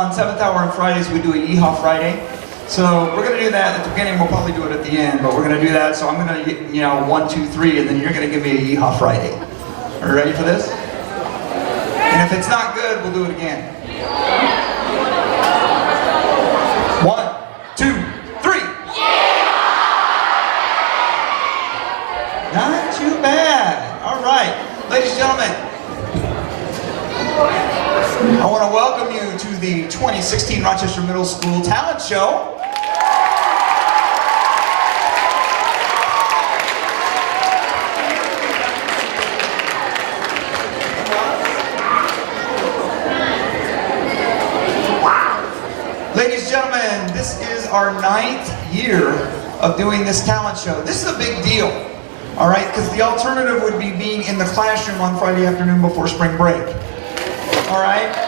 on 7th hour on Fridays, we do a Yeehaw Friday. So we're going to do that at the beginning. We'll probably do it at the end, but we're going to do that. So I'm going to, 1, 2, 3, and then you're going to give me a Yeehaw Friday. Are you ready for this? And if it's not good, we'll do it again. 1, 2, 3. Not too bad. All right, ladies and gentlemen, I want to welcome you to the 2016 Rochester Middle School Talent Show. Ladies and gentlemen, this is our 9th year of doing this talent show. This is a big deal, all right, because the alternative would be being in the classroom on Friday afternoon before spring break, all right?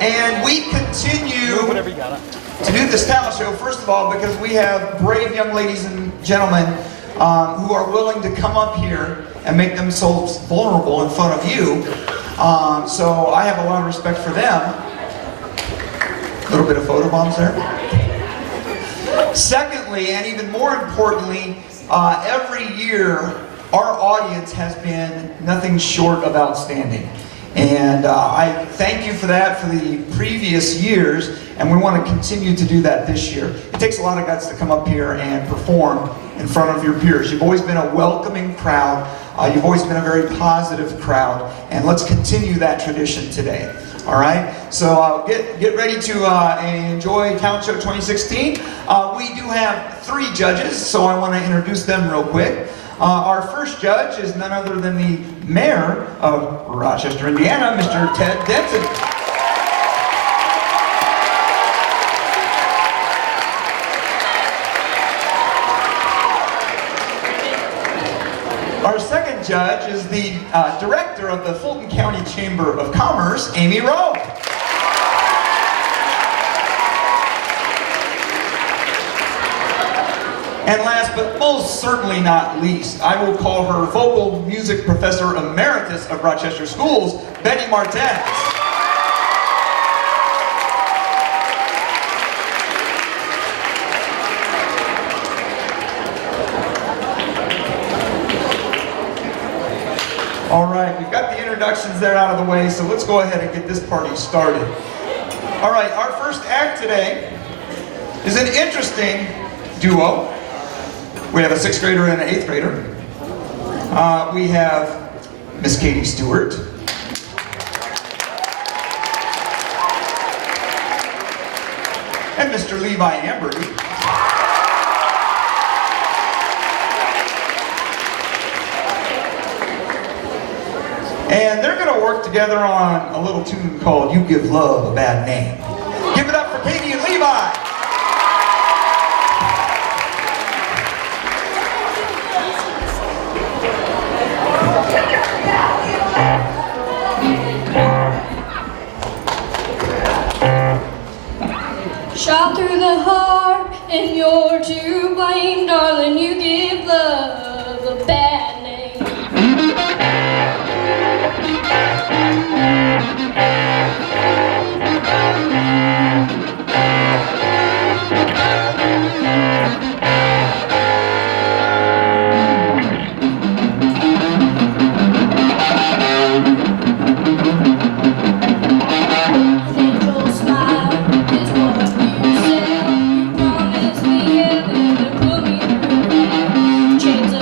And we continue to do this talent show, first of all, because we have brave young ladies and gentlemen who are willing to come up here and make themselves vulnerable in front of you. So I have a lot of respect for them. A little bit of photobombs there. Secondly, and even more importantly, every year our audience has been nothing short of outstanding. And I thank you for that for the previous years, and we want to continue to do that this year. It takes a lot of guts to come up here and perform in front of your peers. You've always been a welcoming crowd. You've always been a very positive crowd, and let's continue that tradition today. All right, so get ready to enjoy Talent Show 2016. We do have 3 judges, so I want to introduce them real quick. Our first judge is none other than the mayor of Rochester, Indiana, Mr. Ted Denson. Our second judge is the director of the Fulton County Chamber of Commerce, Amy Rowe. And last but most certainly not least, I will call her vocal music professor emeritus of Rochester Schools, Betty Martens. All right, we've got the introductions there out of the way, so let's go ahead and get this party started. All right, our first act today is an interesting duo. We have a 6th grader and an 8th grader. We have Miss Katie Stewart. And Mr. Levi Amberty. And they're going to work together on a little tune called You Give Love a Bad Name. Give it up for Katie and Levi. Shot through the heart and you're to blame, darling. You give love a bad name. Chains of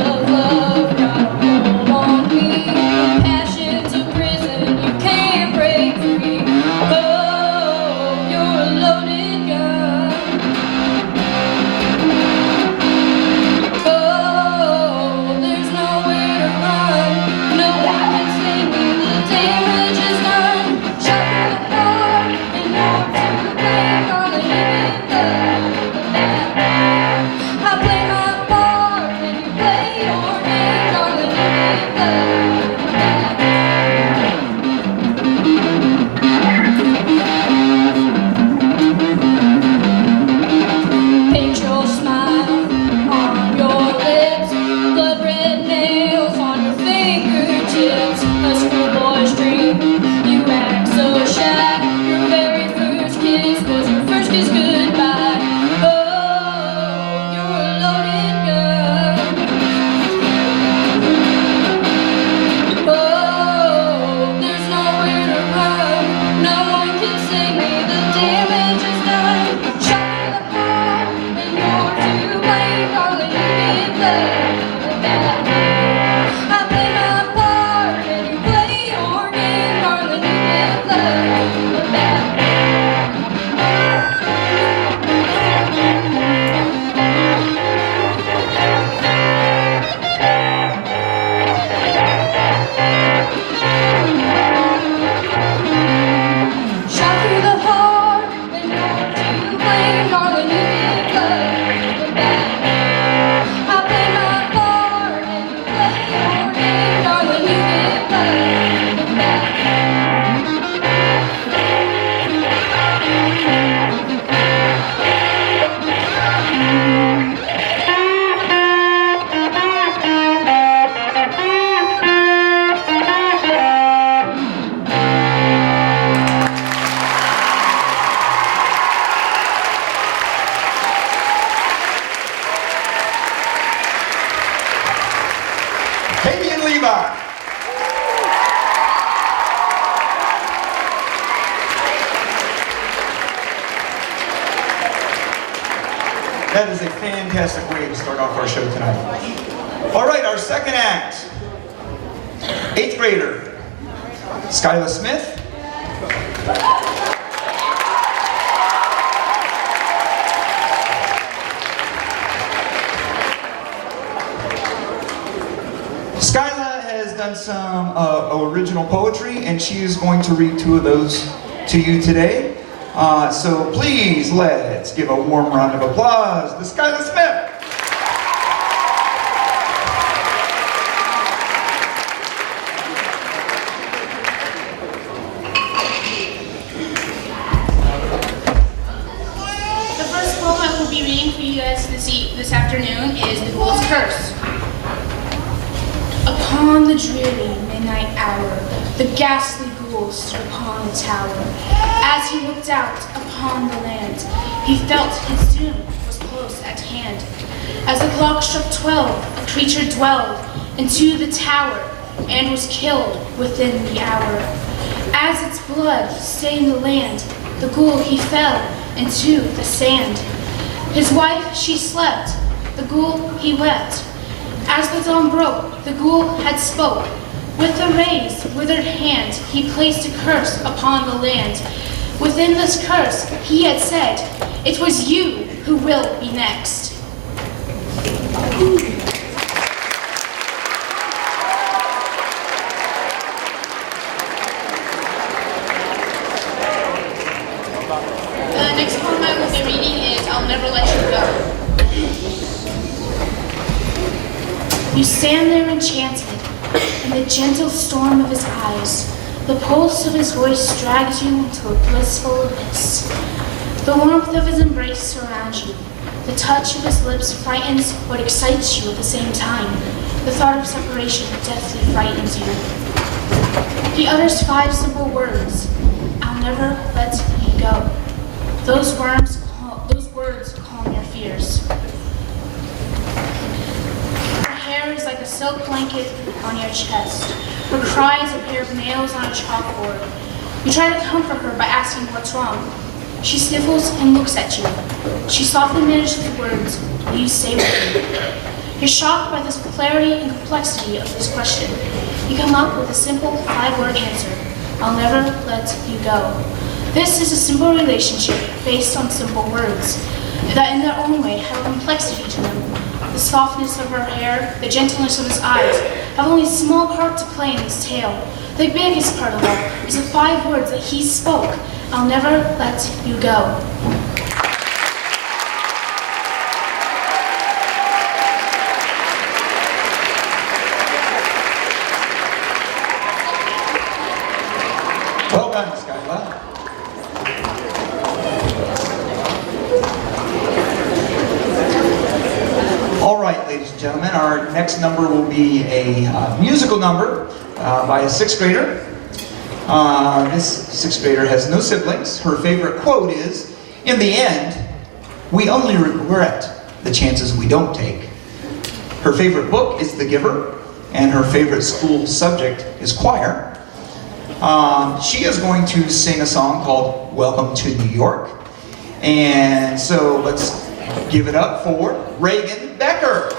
That is a fantastic way to start off our show tonight. All right, our second act. 8th grader, Skyla Smith. Skyla has done some original poetry, and she is going to read 2 of those to you today. So please, let's give a warm round of applause to Skyla Smith. The first poem I will be reading for you guys this afternoon is The Ghoul's Curse. Upon the dreary midnight hour, the ghastly ghoul stood upon the tower. As he looked out upon the land, he felt his doom was close at hand. As the clock struck 12, a creature dwelled into the tower and was killed within the hour. As its blood stained the land, the ghoul he fell into the sand. His wife she slept, the ghoul he wept. As the dawn broke, the ghoul had spoke. With a raised, withered hand, he placed a curse upon the land. Within this curse, he had said, "It was you who will be next." The next poem I will be reading is I'll Never Let You Go. You stand there enchanted in the gentle storm of his eyes. The pulse of his voice drags you into a blissful abyss. The warmth of his embrace surrounds you. The touch of his lips frightens but excites you at the same time. The thought of separation deathly frightens you. He utters 5 simple words. I'll never let you go. Those words calm your fears. Her hair is like a silk blanket on your chest. Her cry is a pair of nails on a chalkboard. You try to comfort her by asking what's wrong. She sniffles and looks at you. She softly manages the words, "Will you stay with me?" You're shocked by the clarity and complexity of this question. You come up with a simple 5-word answer. I'll never let you go. This is a simple relationship based on simple words that in their own way have a complexity to them. The softness of her hair, the gentleness of his eyes have only a small part to play in this tale. The biggest part of all is the 5 words that he spoke. I'll never let you go. Well done, Skyla. All right, ladies and gentlemen, our next number will be a musical number by a 6th grader. This 6th grader has no siblings. Her favorite quote is, "In the end, we only regret the chances we don't take." Her favorite book is The Giver, and her favorite school subject is choir. She is going to sing a song called "Welcome to New York." And so let's give it up for Reagan Becker.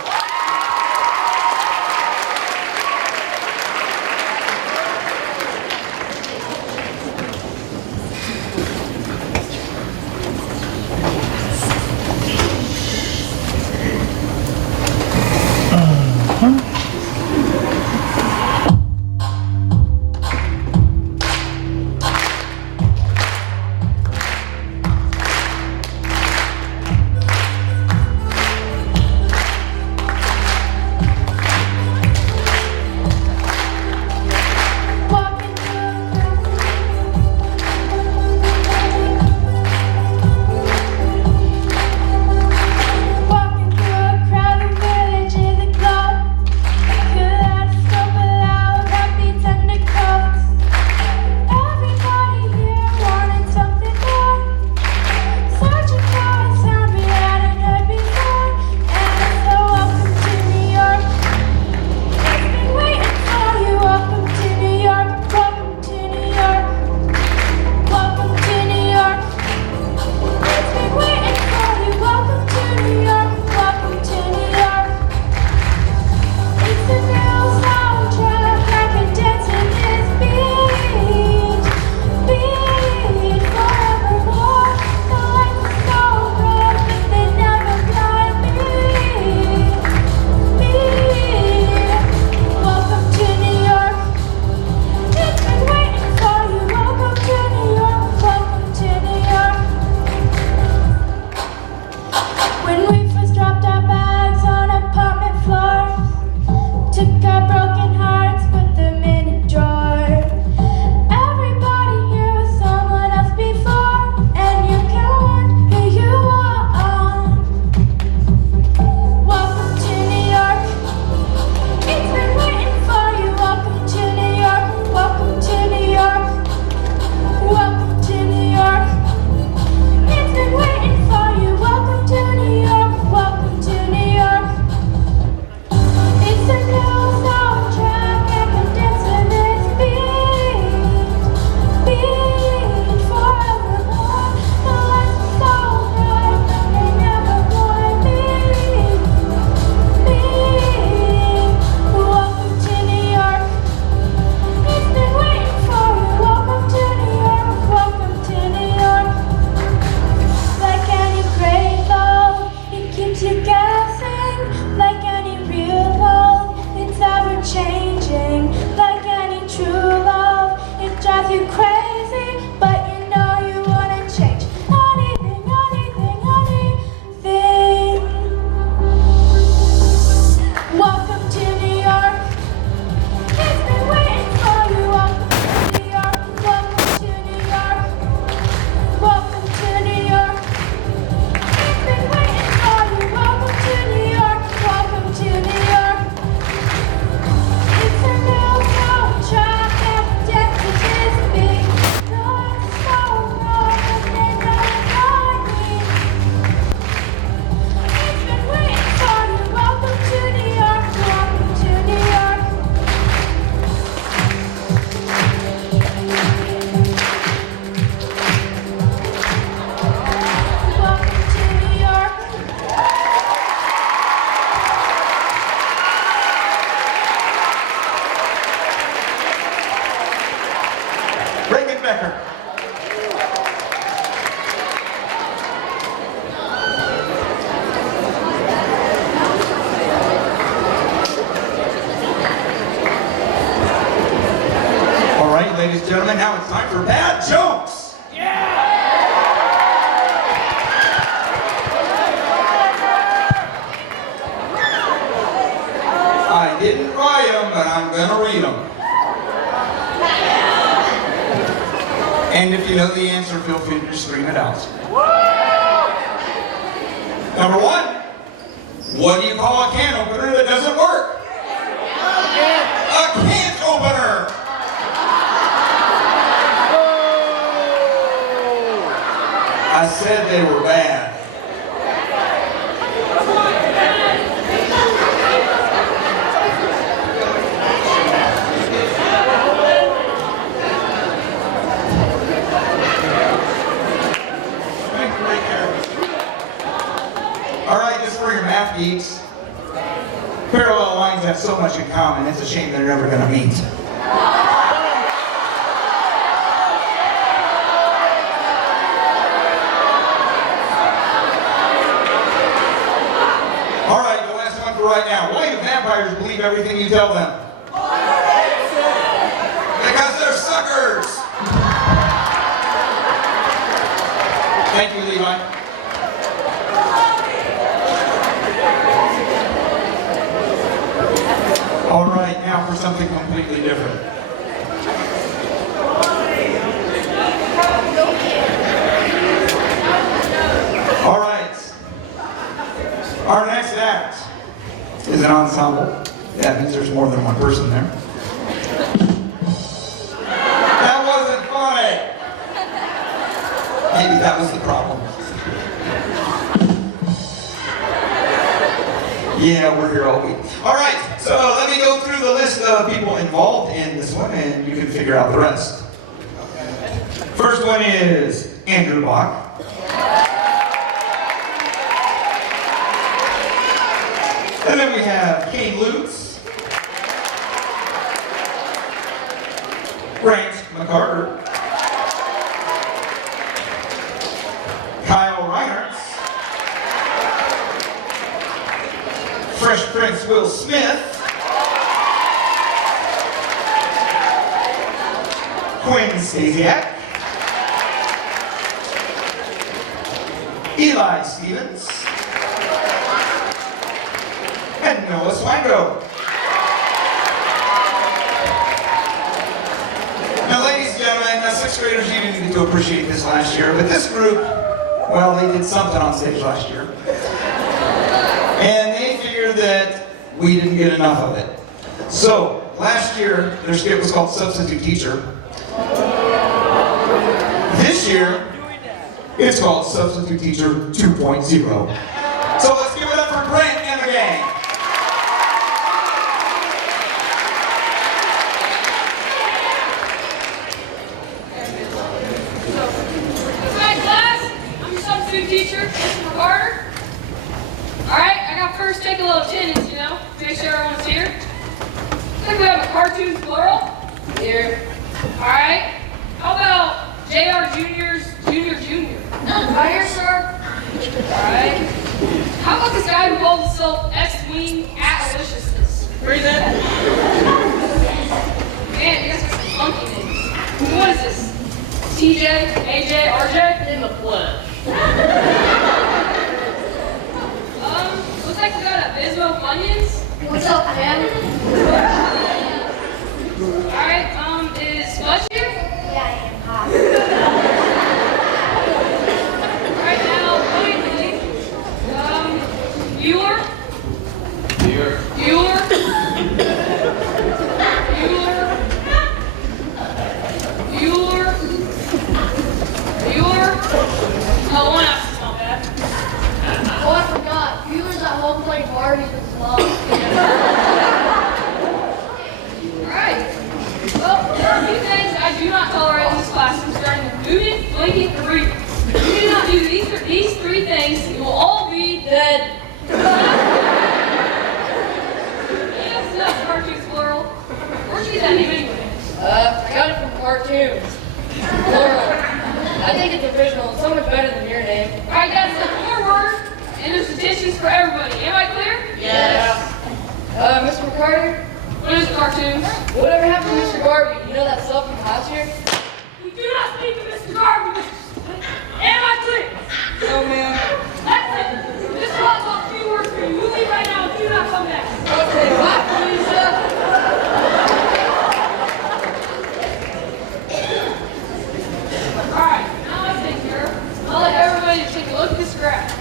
gentlemen, now it's time for bad jokes. I didn't write them, but I'm gonna read them. And if you know the answer, feel free to scream it out. Number one, what do you call a can opener that doesn't work? A can opener. I said they were bad. All right, just for your math geeks, parallel lines have so much in common, it's a shame they're never going to meet. All right, the last one for right now. Why do vampires believe everything you tell them? Because they're suckers! Thank you, Levi. All right, now for something completely different. All right. Our next act is an ensemble. That means there's more than one person there. That wasn't funny. Maybe that was the problem. Yeah, we're here all week. All right, so let me go through the list of people involved in this one, and you can figure out the rest. First one is Andrew Bach. And then we have Kane Lutz, Grant McCarter, Kyle Reinhardt, Fresh Prince Will Smith, Quinn Stasiak, Eli Stevens, and Noah Swango. Now, ladies and gentlemen, sixth graders, you didn't get to appreciate this last year, but this group, well, they did something on stage last year. And they figured that we didn't get enough of it. So, last year, their skit was called Substitute Teacher. This year, it's called Substitute Teacher 2.0. So let's give it up for Brent and the gang. Hi class, I'm your substitute teacher, Mr. McCarter. Alright, I got first take a little attendance, you know, make sure everyone's here. I think we have a cartoons plural. Here. Alright, how about JR Junior's Junior? Right here, sir. Alright. How about this guy who calls himself X-Wing At-Deliciousness? Present. Man, you guys got some funky names. What is this? TJ, AJ, RJ? In the flesh. Looks like we got a Bismo Funyuns. What's up, man? Alright, is Fudge here? Yeah, I am hot. Alright, now, Bueller? Oh, one absence's not bad. Oh, I forgot. Viewers at home playing Barbies with Slug. Alright. Well, there are a few things I do not tolerate in this classroom, starting with moving, blinking, and breathing. If you do not do these three things, you will all be dead. Yes, enough cartoons, plural. Where'd you get that name anyway? I got it from cartoons. Plural. I think it's original. It's so much better than your name. Alright, guys, so one more word, and there's statistics for everybody. Am I clear? Yes. Mr. McCarter, What is a cartoon? whatever happened to Mr. Garvey? You know that stuff from last year? you to take a look at this graph.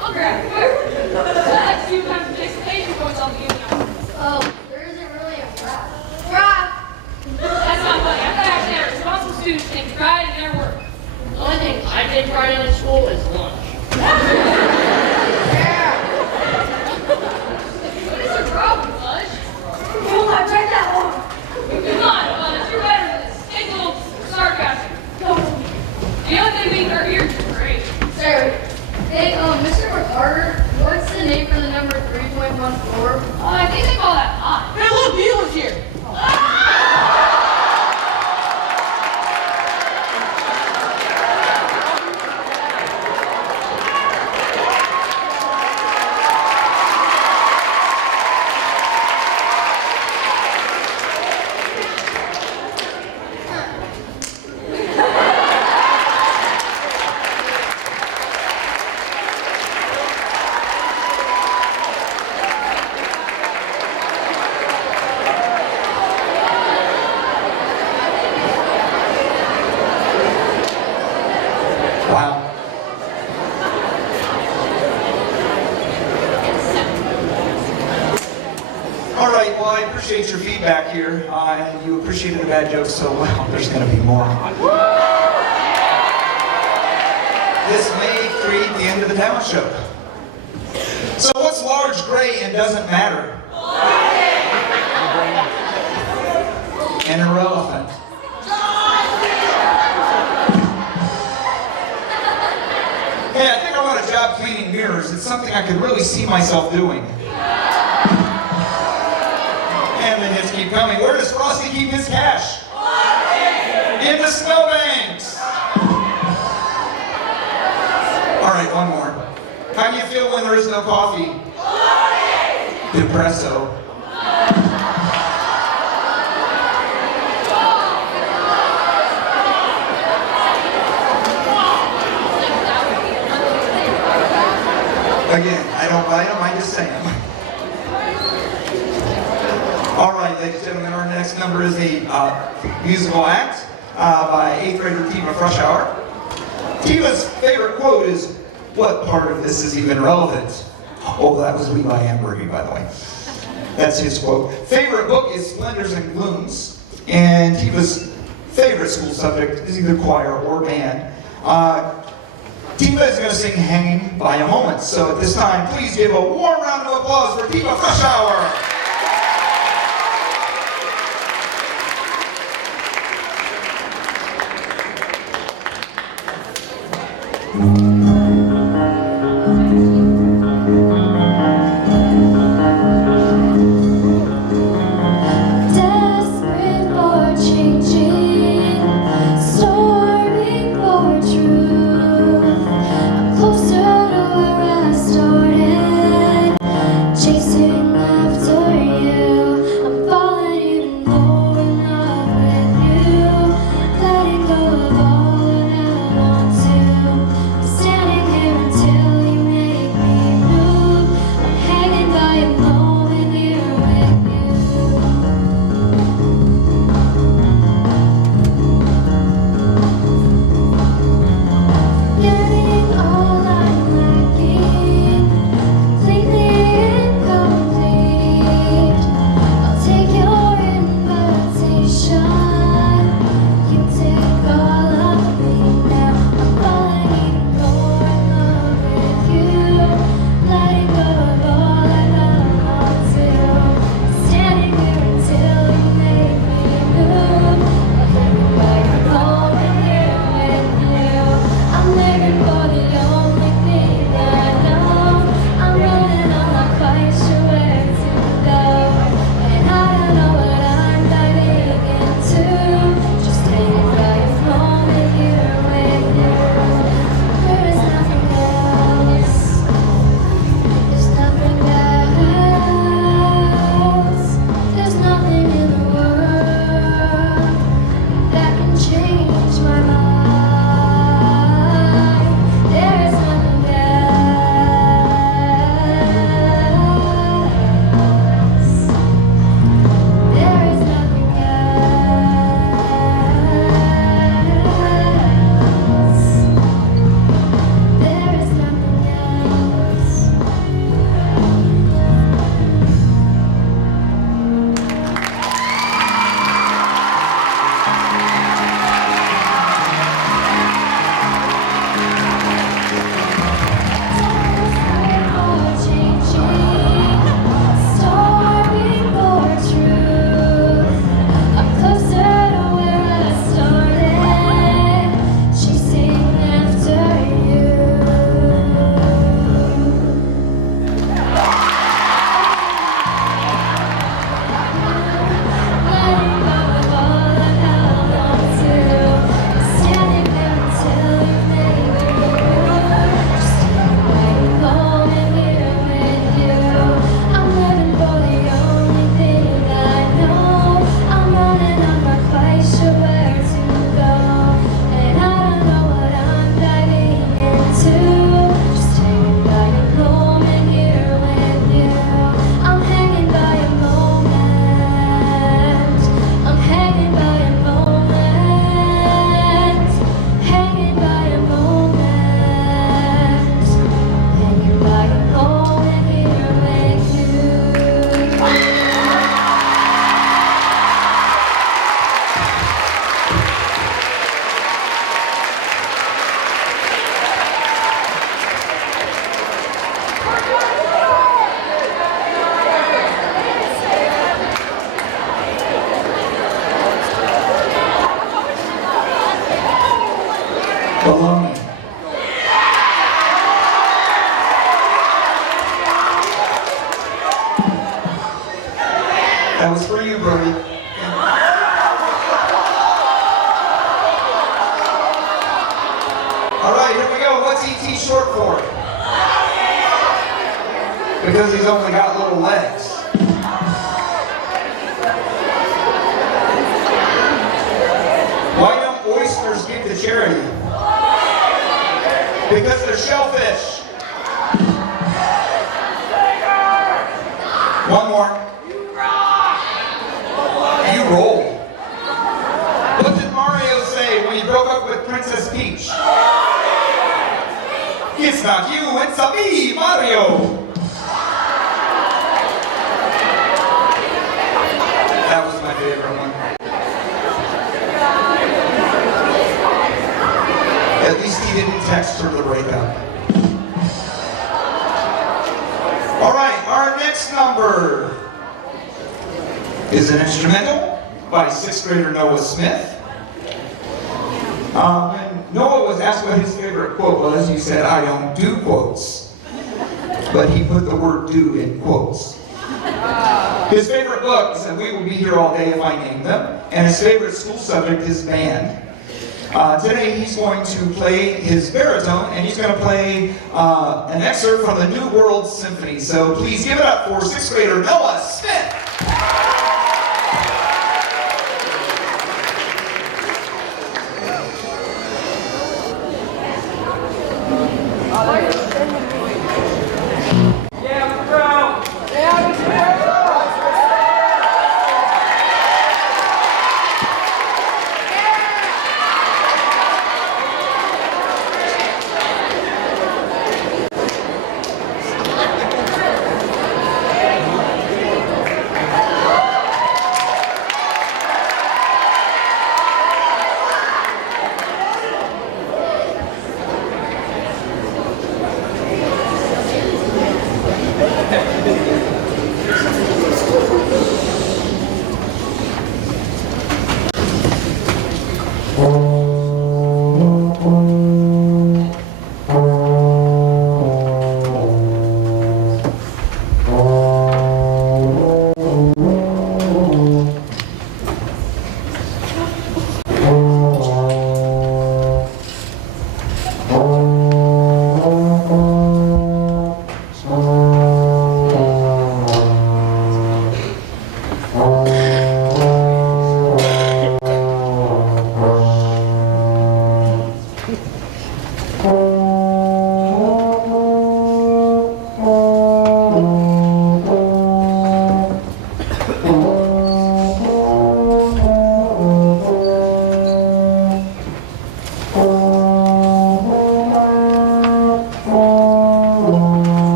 I'll grab it. Where? Let's see what kind of participation points I'll be giving out. Oh, there isn't really a graph. That's not funny. I thought actually had responsible students take pride in their work. The only thing I take pride in school is lunch. What is your problem, Fudge? Come on, Fudge. You're better than this. Take a little sarcasm. The only thing we are here to great. Sorry. Hey, Mr. McCarter, what's the name for the number 3.14? I think they call that hot. Hey, look, Neil is here. Wow. All right, well, I appreciate your feedback here. And you appreciated the bad jokes, so well, there's going to be more. This may create the end of the talent show. So what's large, gray, and doesn't matter? And irrelevant. Hey, I think I want a job cleaning mirrors. It's something I could really see myself doing. And the hits keep coming. Where does Frosty keep his cash? In the snowbanks. All right, one more. How do you feel when there is no coffee? Depresso. Again, I don't write them, I just say them. All right, ladies and gentlemen, our next number is a musical act by 8th grader Tiva Frushauer. Tiva's favorite quote is, "What part of this is even relevant?" Oh, that was We by Amberby, by the way. That's his quote. Favorite book is Splendors and Glooms, and Tiva's favorite school subject is either choir or band. Tiva is going to sing Hanging by a Moment. So at this time, please give a warm round of applause for Tiva Frushauer. Desperate for changing, storming for truth. I'm closer to where I started, chasing after you. I'm falling even more in love with you, letting go of all that I want to stand short for? Because he's only got little legs. Why don't oysters give to charity? Because they're shellfish. One more. You roll. What did Mario say when he broke up with Princess Peach? It's not you, it's a me, Mario. That was my favorite one. At least he didn't text her to break up. All right, our next number is an instrumental by 6th grader Noah Smith. When Noah was asked what his favorite quote was, he said, "I don't do quotes." But he put the word "do" in quotes. His favorite books, and we will be here all day if I name them, and his favorite school subject is band. Today he's going to play his baritone, and he's going to play an excerpt from the New World Symphony. So please give it up for 6th grader Noah Smith.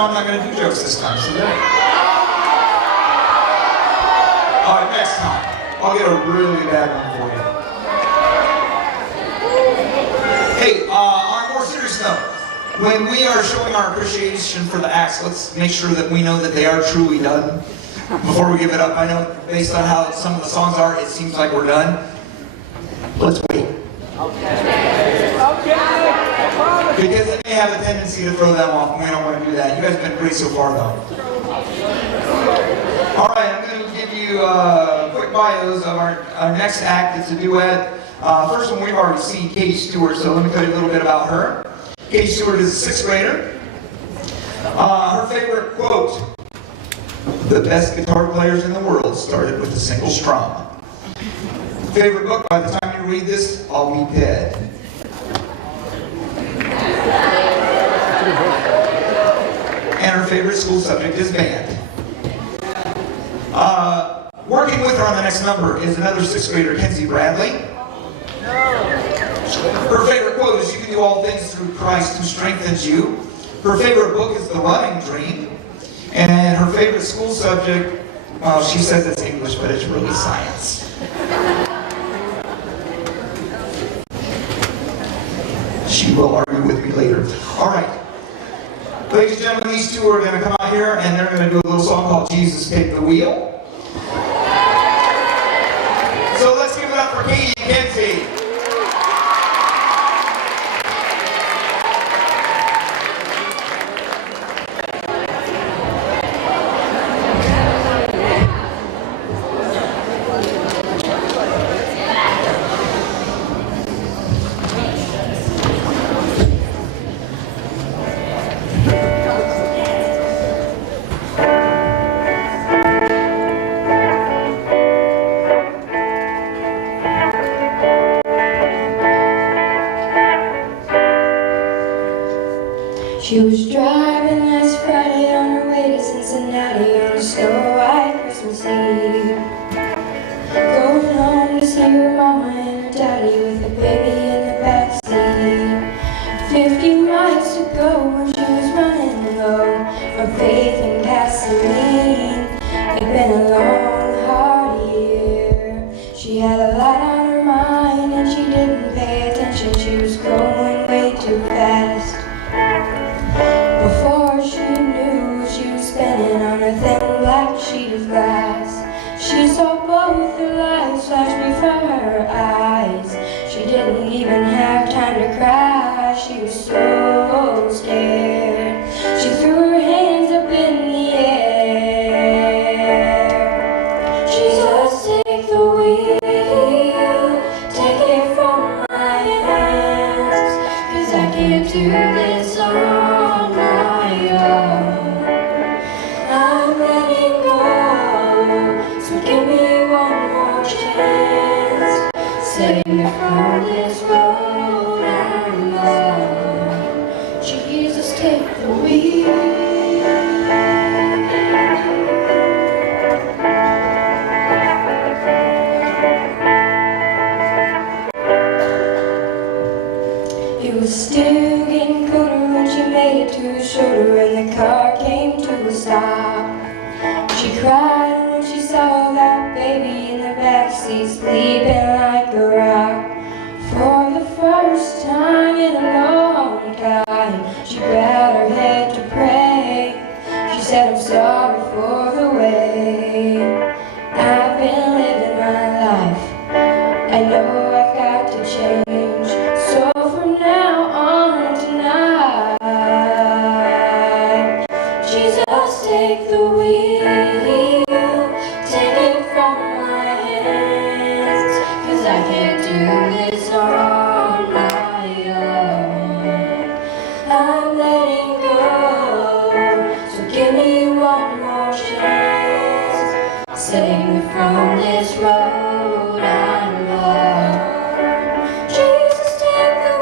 I'm not going to do jokes this time, so there. All right, next time. I'll get a really bad one for you. Hey, on a more serious note, when we are showing our appreciation for the acts, let's make sure that we know that they are truly done before we give it up. I know based on how some of the songs are, it seems like we're done. Let's wait. Because it may have a tendency to throw them off, and we don't want to do that. You guys have been great so far, though. All right, I'm going to give you quick bios of our next act. It's a duet. First one we've already seen, Katie Stewart, so let me tell you a little bit about her. Katie Stewart is a sixth grader. Her favorite quote: "The best guitar players in the world started with a single strum." Favorite book: by the time you read this, I'll be dead. And her favorite school subject is band. Working with her on the next number is another sixth grader, Kenzie Bradley. Her favorite quote is, "You can do all things through Christ who strengthens you." Her favorite book is The Running Dream. And her favorite school subject, well, she says it's English, but it's really science. She will argue with me later. All right. Ladies and gentlemen, these two are going to come out here and they're going to do a little song called "Jesus Take the Wheel." So let's give it up for Katie and Kenzie. She was driving last Friday on her way to Cincinnati on a snow-white Christmas Eve. Going home to see her mama and her daddy with a baby in the backseat. 50 miles to go when she was running low from faith and gasoline. It'd been a long, hard year. She had a lot on her mind and she didn't pay attention. She was going way too fast. Before she knew, she was spinning on a thin black sheet of glass. She saw both her lives flash before her eyes. She didn't even have time to cry. She was so scared. She threw her hands up in the air. Jesus, take the wheel, take it from my hands, 'cause I can't do this on my own. I'm letting go, so give me one more chance. Save me from this road I'm on. Jesus, take the wheel. It was still getting colder when she made it to his shoulder and the car came to a stop. She cried when she saw that baby in the backseat sleeping like a rock. For the first time in a long time, she bowed her head to pray. She said, "I'm sorry for the way I've been living my life. I know I've got to change. So from now on tonight, Jesus, take the wheel, take it from my hands, 'cause I can't do this on my own. I'm letting go, so give me one more chance. Save me from this road I'm on. Jesus, take the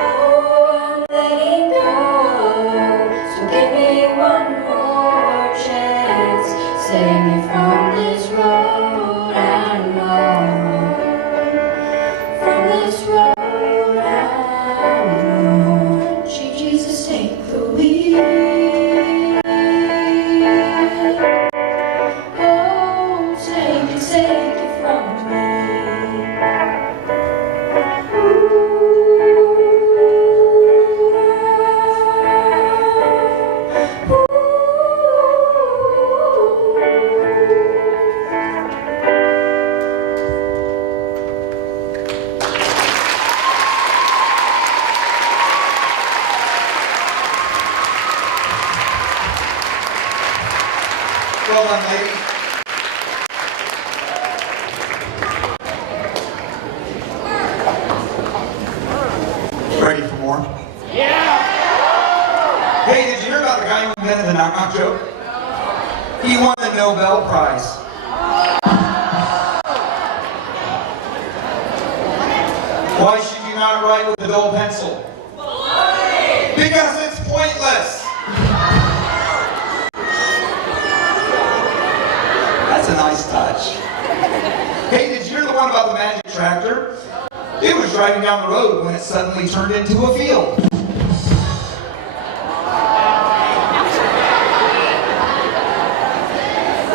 Oh, I'm letting go, so give me one more chance. Save me from this road I'm on. From this road I'm on. Jesus, take the wheel. Oh, take it from me. Ooh. lady. Ready for more? Yeah! Hey, did you hear about the guy who invented the knock-knock joke? He won the Nobel Prize. Why should you not write with a dull pencil? Because it's pointless. That's a nice touch. Hey, did you hear the one about the magic tractor? It was driving down the road when it suddenly turned into a field.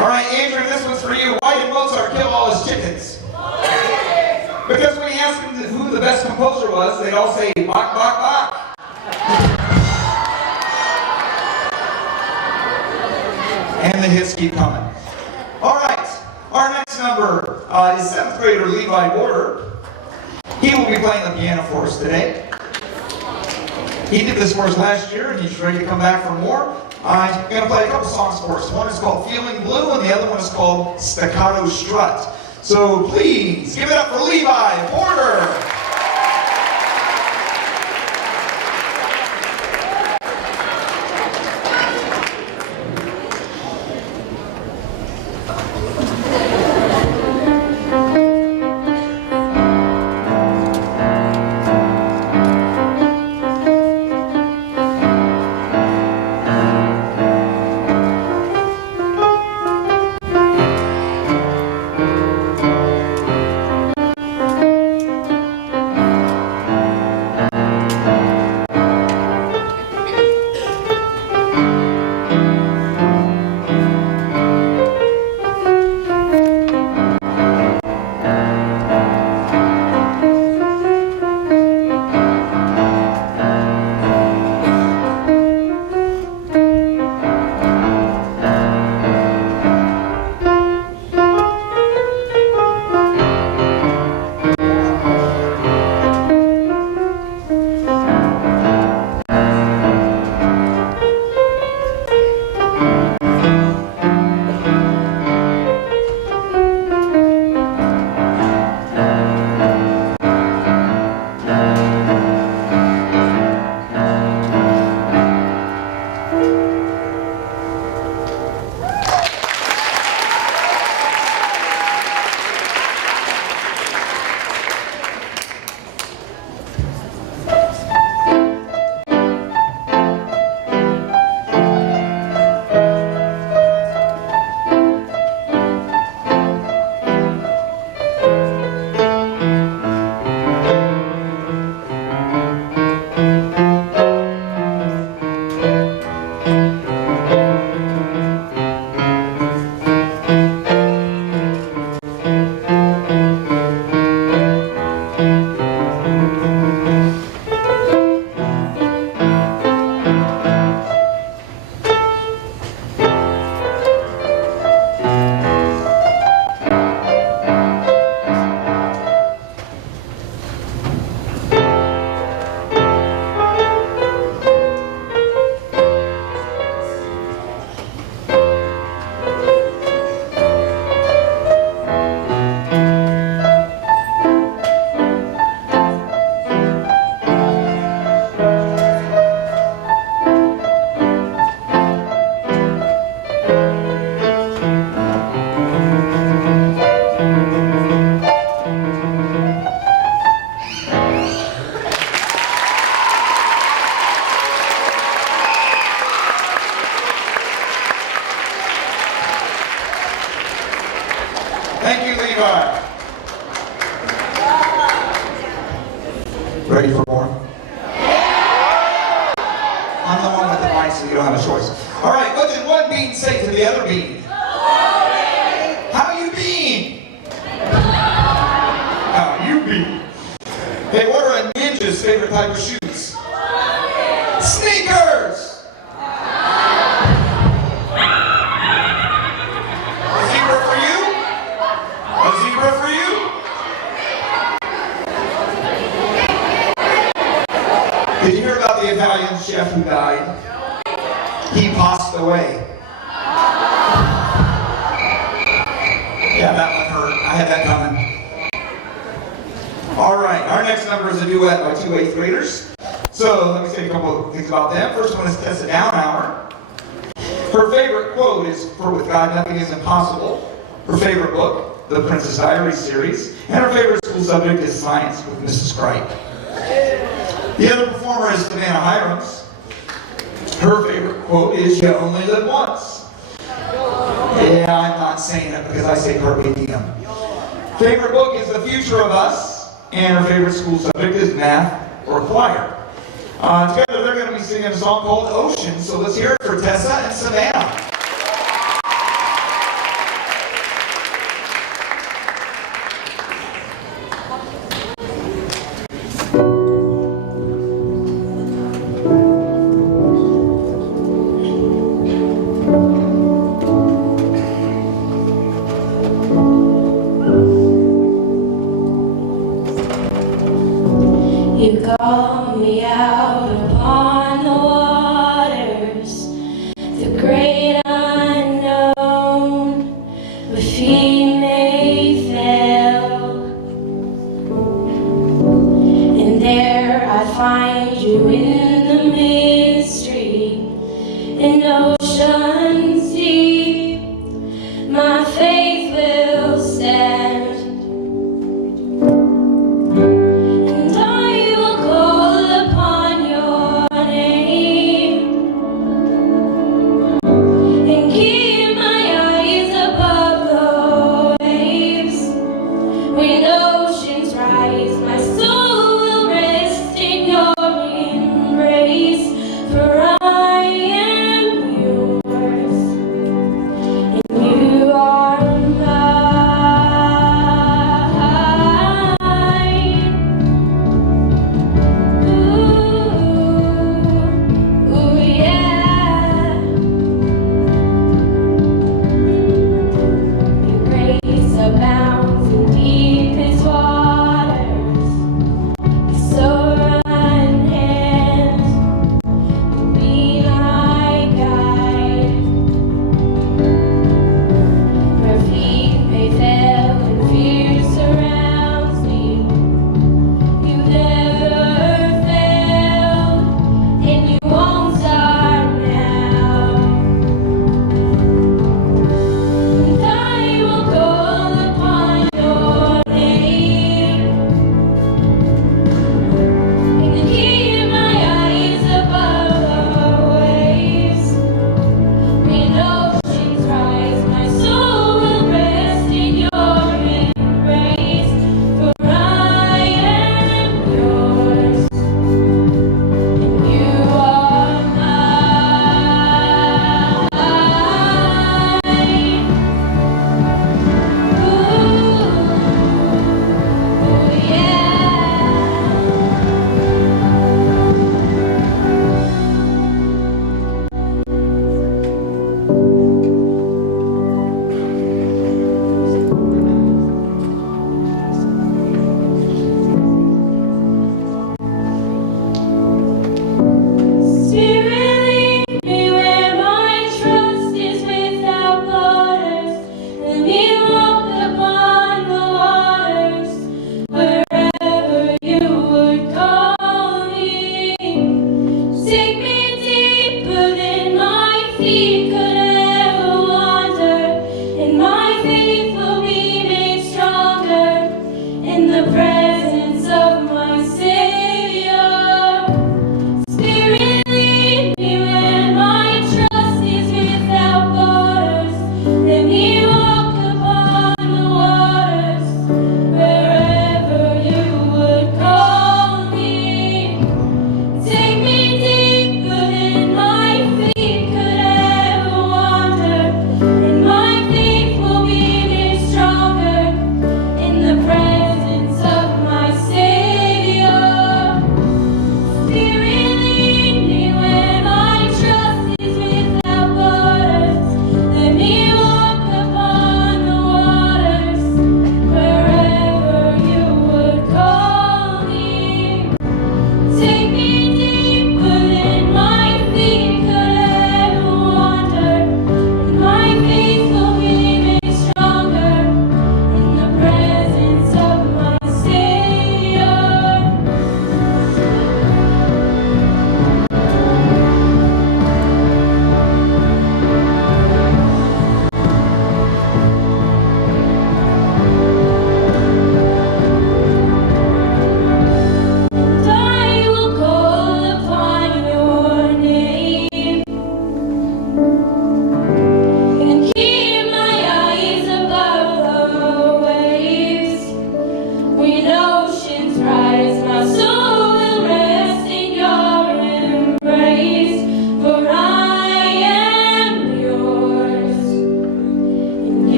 All right, Andrew, this one's for you. Why did Mozart kill all his chickens? Because when he asked them who the best composer was, they'd all say, Bach, Bach, Bach. And the hits keep coming. All right, our next number is 7th grader Levi Border. He will be playing the piano for us today. He did this for us last year, and he's ready to come back for more. I'm going to play a couple songs for us. One is called Feeling Blue, and the other one is called Staccato Strut. So please, give it up for Levi Border. Thank you, Levi. Ready for more? I'm the one with the mic, so you don't have a choice. All right, what did one bean say to the other bean? How you been? How you been? Hey, what are a ninja's favorite type of shoes? Sneakers! A zebra for you? A zebra for you? Did you hear about the Italian chef who died? He passed away. had that coming. All right, our next number is a duet by two 8th graders. So let me say a couple of things about them. First one is Tessa Downhour. Her favorite quote is, "For with God nothing is impossible." Her favorite book, the Princess Diaries series. And her favorite school subject is science with Mrs. Cripe. The other performer is Savannah Hirons. Her favorite quote is, "You only live once." Yeah, I'm not saying it because I say carpe diem. Favorite book is The Future of Us. And her favorite school subject is math or choir. Together they're going to be singing a song called Ocean. So let's hear it for Tessa and Savannah. You called me out upon the waters, the great unknown, where feet may fail. And there I find you in the mystery, in oceans deep. My faith will stand.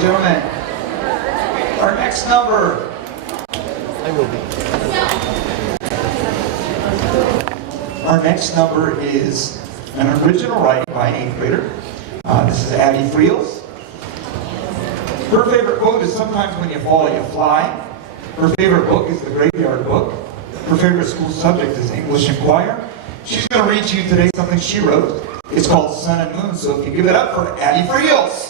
and gentlemen. Our next number. Our next number is an original writing by an 8th grader. This is Addie Friels. Her favorite quote is, "Sometimes when you fall, you fly." Her favorite book is The Graveyard Book. Her favorite school subject is English and Choir. She's going to read to you today something she wrote. It's called Sun and Moon, so if you give it up for Addie Friels.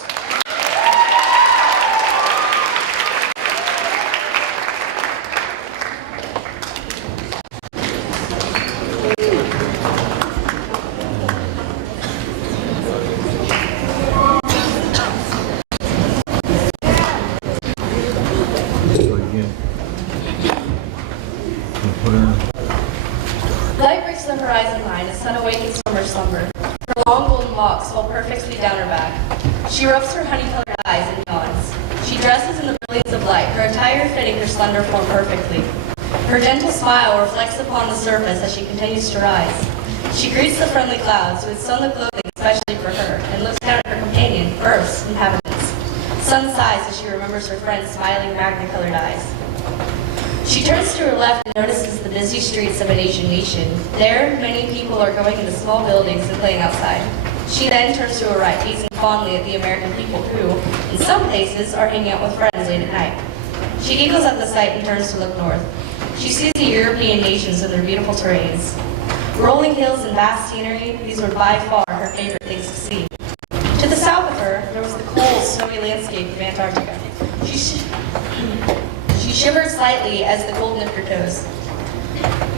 Light breaks the horizon line as sun awakens from her slumber. Her long golden locks fall perfectly down her back. She rubs her honey-colored eyes and yawns. She dresses in the brilliance of light, her attire fitting her slender form perfectly. Her gentle smile reflects upon the surface as she continues to rise. She greets the friendly clouds who had sewn the clothing especially for her, and looks down at her companion, Earth's inhabitants. Sun sighs as she remembers her friend's smiling magna-colored eyes. She turns to her left and notices the busy streets of an Asian nation. There, many people are going into small buildings and playing outside. She then turns to her right, gazing fondly at the American people who, in some places, are hanging out with friends late at night. She giggles at the sight and turns to look north. She sees the European nations and their beautiful terrains. Rolling hills and vast scenery, these were by far her favorite things to see. To the south of her, there was the cold, snowy landscape of Antarctica. She shivered slightly as the cold nipped her toes.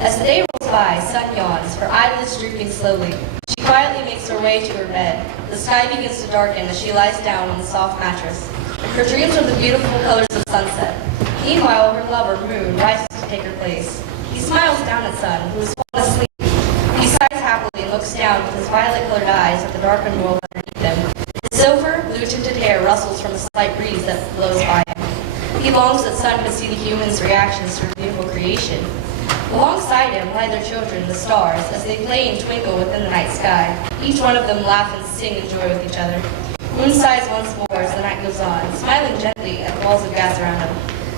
As the day rolls by, Sun yawns, her eyelids drooping slowly. She quietly makes her way to her bed. The sky begins to darken as she lies down on the soft mattress. Her dreams are the beautiful colors of sunset. Meanwhile, her lover, Moon, rises to take her place. He smiles down at Sun, who is fallen asleep. He sighs happily and looks down with his violet-colored eyes at the darkened world underneath them. His silver, blue-tinted hair rustles from a slight breeze that blows by him. He longs that Sun could see the humans' reactions to her beautiful creation. Alongside him lie their children, the stars, as they play and twinkle within the night sky. Each one of them laugh and sing in joy with each other. Moon sighs once more as the night goes on, smiling gently at the walls of gas around him.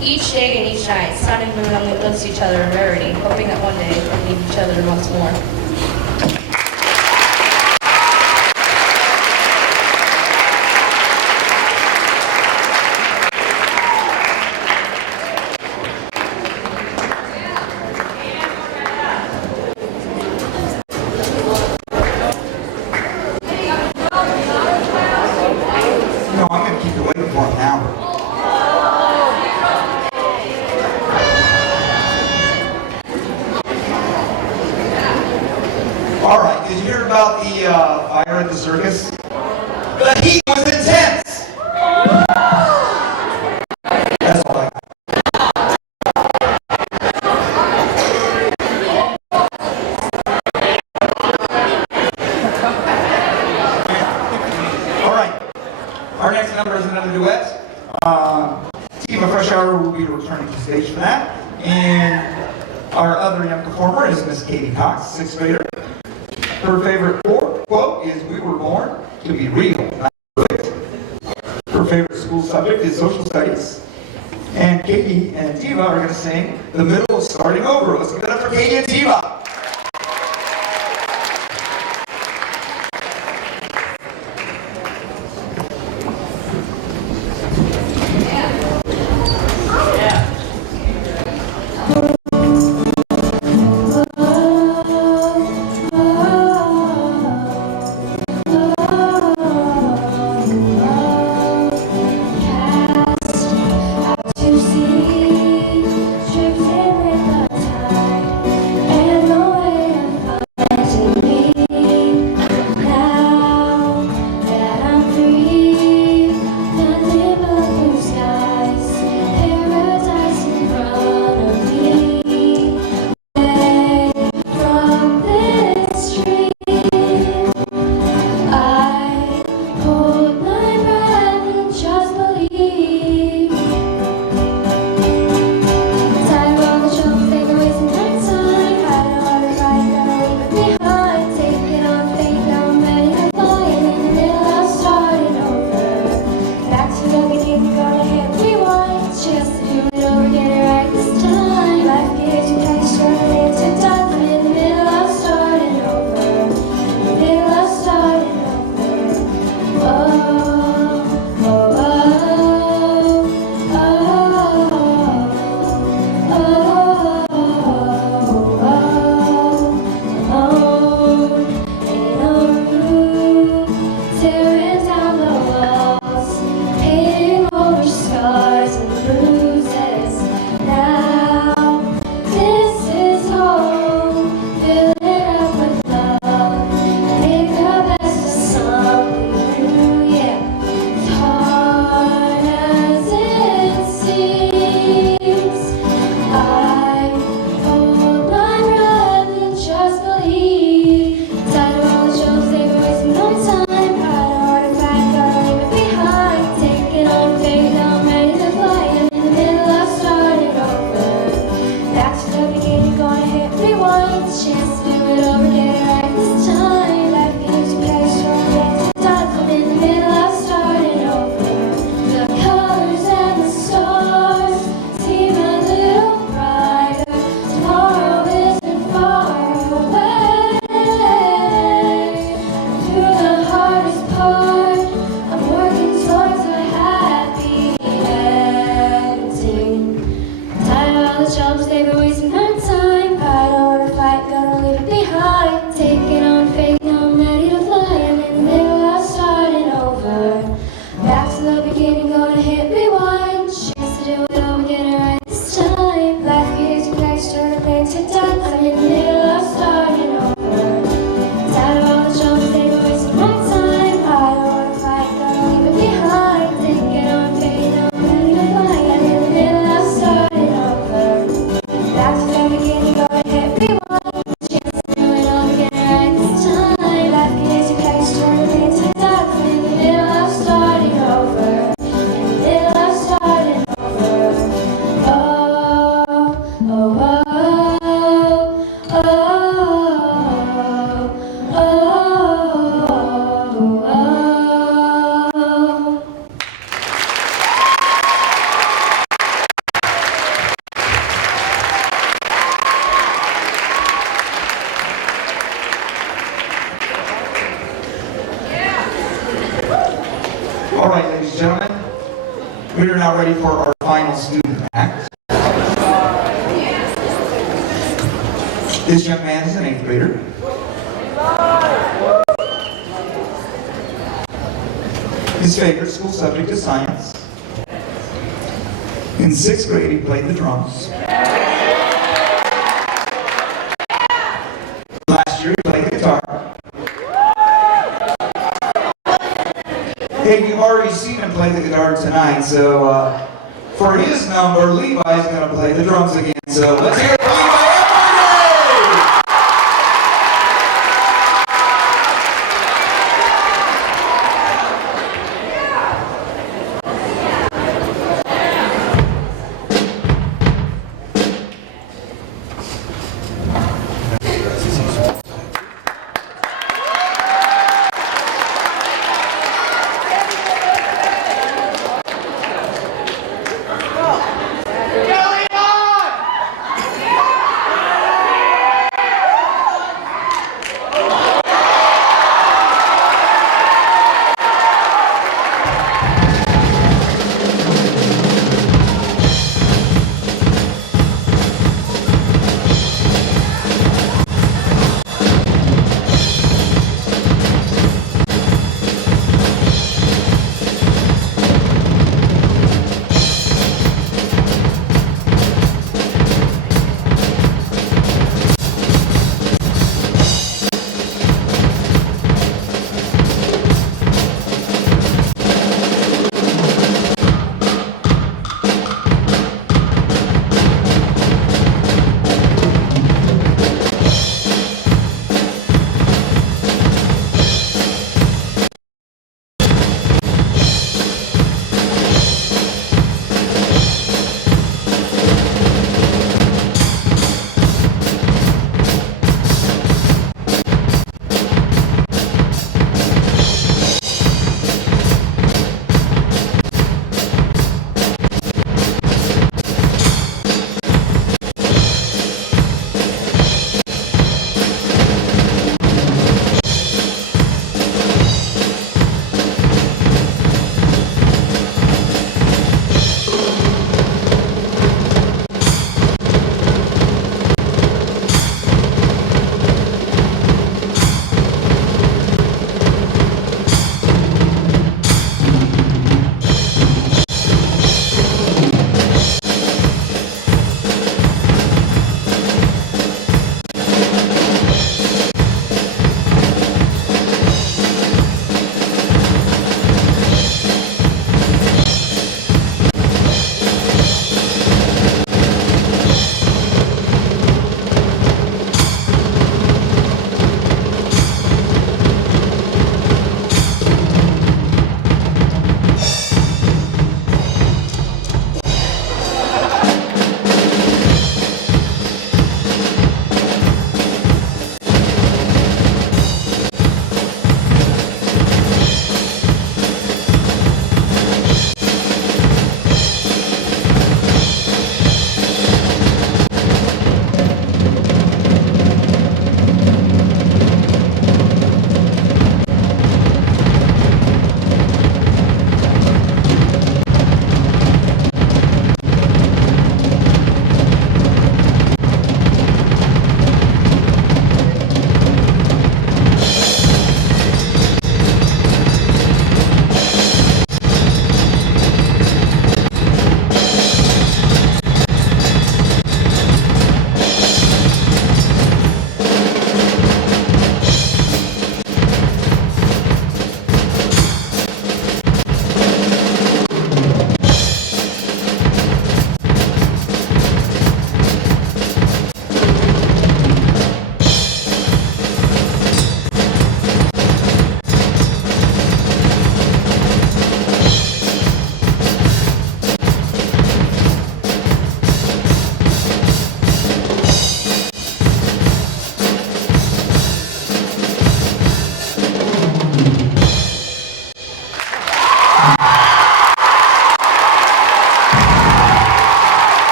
Each day and each night, Sun and Moon only glimpse each other in rarity, hoping that one day they'll meet each other once more. No, I'm going to keep you waiting for him now. All right, did you hear about the fire at the circus? The heat was intense. That's all I got. All right, our next number is another duet. Team of Fresh Hour will be returning to stage for that. And our other young performer is Miss Katie Cox, 6th grader. Her favorite quote is, "We were born to be real, not perfect." Her favorite school subject is social studies. And Katie and Tiva are going to sing "The Middle is Starting Over." Let's give it up for Katie and Tiva. To see, drifting with the tide, and are now ready for our final student act. This young man is an 8th grader. His favorite school subject is science. In 6th grade, he played the drums. Last year, he played the guitar. Hey, you've already seen him play the guitar tonight, so for his number, Levi's going to play the drums again. So let's hear it for Levi.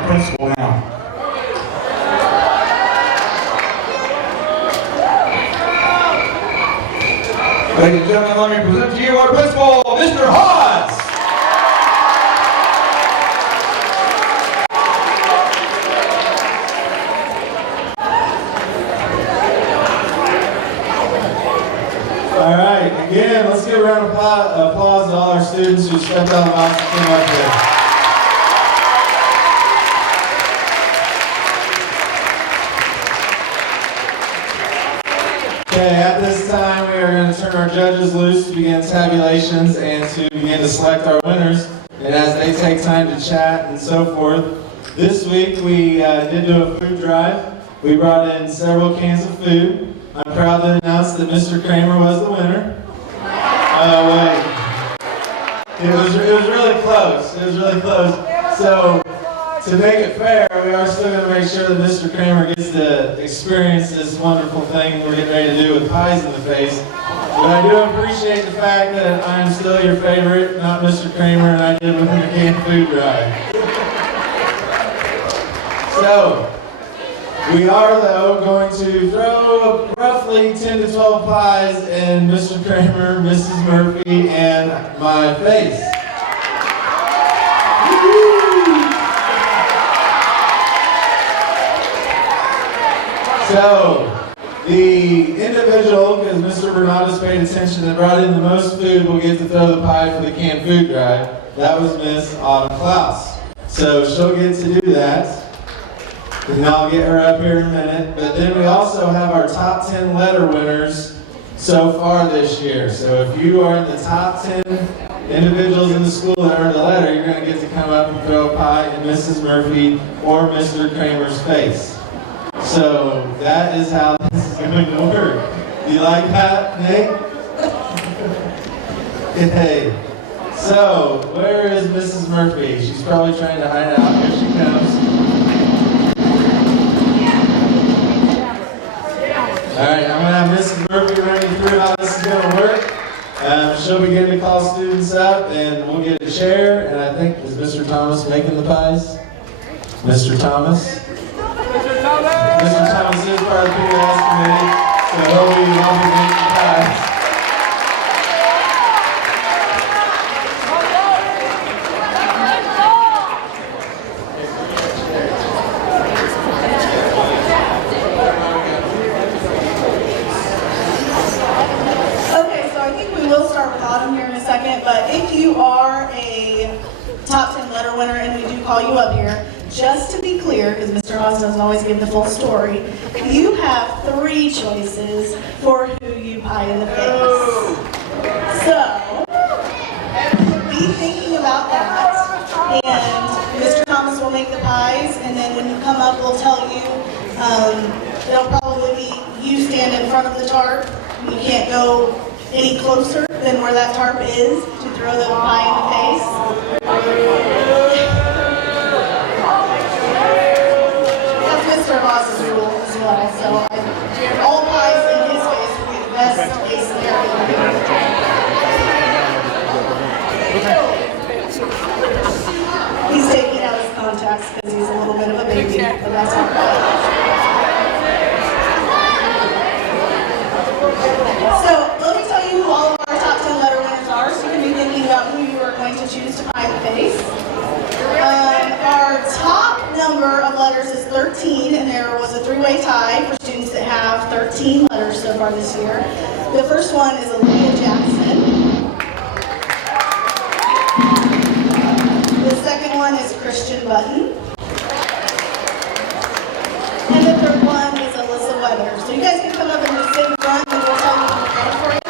the principal now. Ladies and gentlemen, let me present to you our principal, Mr. Haas. All right, again, let's give a round of applause to all our students who stepped out of the box and came up here. Okay, at this time we are going to turn our judges loose to begin tabulations and to begin to select our winners. And as they take time to chat and so forth, this week we did do a food drive. We brought in several cans of food. I'm proud to announce that Mr. Kramer was the winner. Wait. It was really close. It was really close. So, to make it fair, we are still going to make sure that Mr. Kramer gets to experience this wonderful thing we're getting ready to do with pies in the face. But I do appreciate the fact that I am still your favorite, not Mr. Kramer, and I did win the canned food drive. So, we are, though, going to throw roughly 10 to 12 pies in Mr. Kramer, Mrs. Murphy, and my face. So, the individual, because Mr. Bernardo's paid attention, that brought in the most food will get to throw the pie for the canned food drive. That was Miss Autumn Klaus. So, she'll get to do that. And I'll get her up here in a minute. But then we also have our top 10 letter winners so far this year. So if you are in the top 10 individuals in the school that earned a letter, you're going to get to come up and throw a pie in Mrs. Murphy or Mr. Kramer's face. So that is how this is going to work. Do you like that, Nate? Hey. So, where is Mrs. Murphy? She's probably trying to hide out. Here she comes. Alright, I'm going to have Mrs. Murphy run you through how this is going to work. She'll begin to call students up and we'll get a chair. And I think, is Mr. Thomas making the pies? Mr. Thomas? Mr. Thomas is part of the PBS committee, so he'll be making the pies. But if you are a top 10 letter winner and we do call you up here, just to be clear, because Mr. Haas doesn't always give the full story, you have 3 choices for who you pie in the face. So, be thinking about that, and Mr. Thomas will make the pies, and then when you come up, we'll tell you, it'll probably be you stand in front of the tarp. You can't go any closer than where that tarp is to throw the pie in the face. That's Mr. Haas's rule as well. So all pies in his face will be the best case scenario. He's taking out his contacts because he's a little bit of a baby, but that's all right. So let me tell you who all of our top 10 letter winners are, so you can be thinking about who you are going to choose to pie in the face. Our top number of letters is 13, and there was a 3-way tie for students that have 13 letters so far this year. The first one is Olivia Jackson. The second one is Christian Button. And the third one is Alyssa Weathers. So you guys can come up and just sit in front and we'll tell you who's ready for you.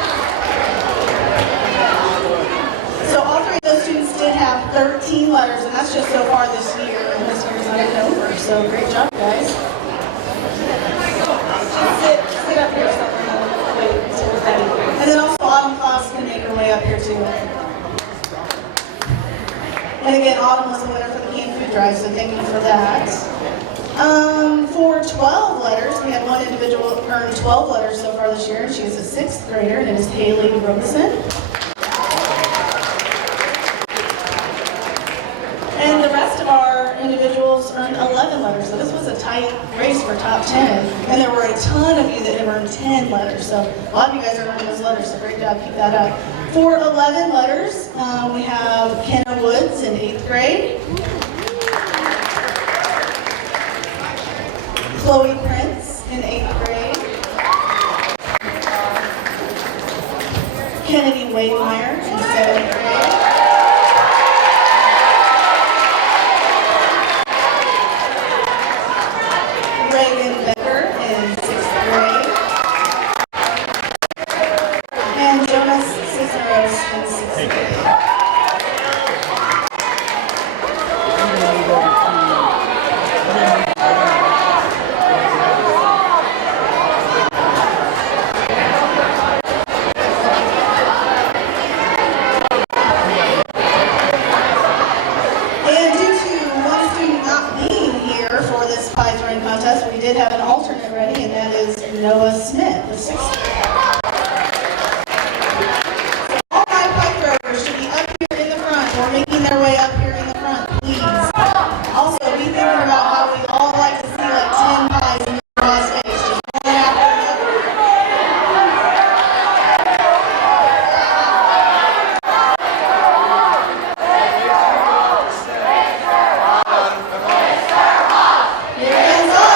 So all 3 of those students did have 13 letters, and that's just so far this year, and this year's not even over. So great job, guys. Sit up here somewhere. Wait until we're ready. And then also Autumn Klaus can make her way up here too. And again, Autumn was the winner for the canned food drive, so thank you for that. For 12 letters, we had one individual earn 12 letters so far this year. She is a 6th grader, and it is Haley Robeson. And the rest of our individuals earned tight race for top 10, and there were a ton of you that have earned 10 letters. So a lot of you guys are earning those letters, so great job, keep that up. For 11 letters, we have Kenna Woods in 8th grade. Chloe Prince in 8th grade. Kennedy Wademeyer in 7th grade. Reagan Becker in 6th grade. And Jonas Cisneros in 6th grade. And due to one student not being here for this pie throwing contest, we did have an alternate ready, and that is Noah Smith of 6th grade. So all my pie throwers should be up here in the front or making their way up here in the front, please. Also, be thinking about how we all like to see like 10 pies in your raw stage, just one after another. Here is on.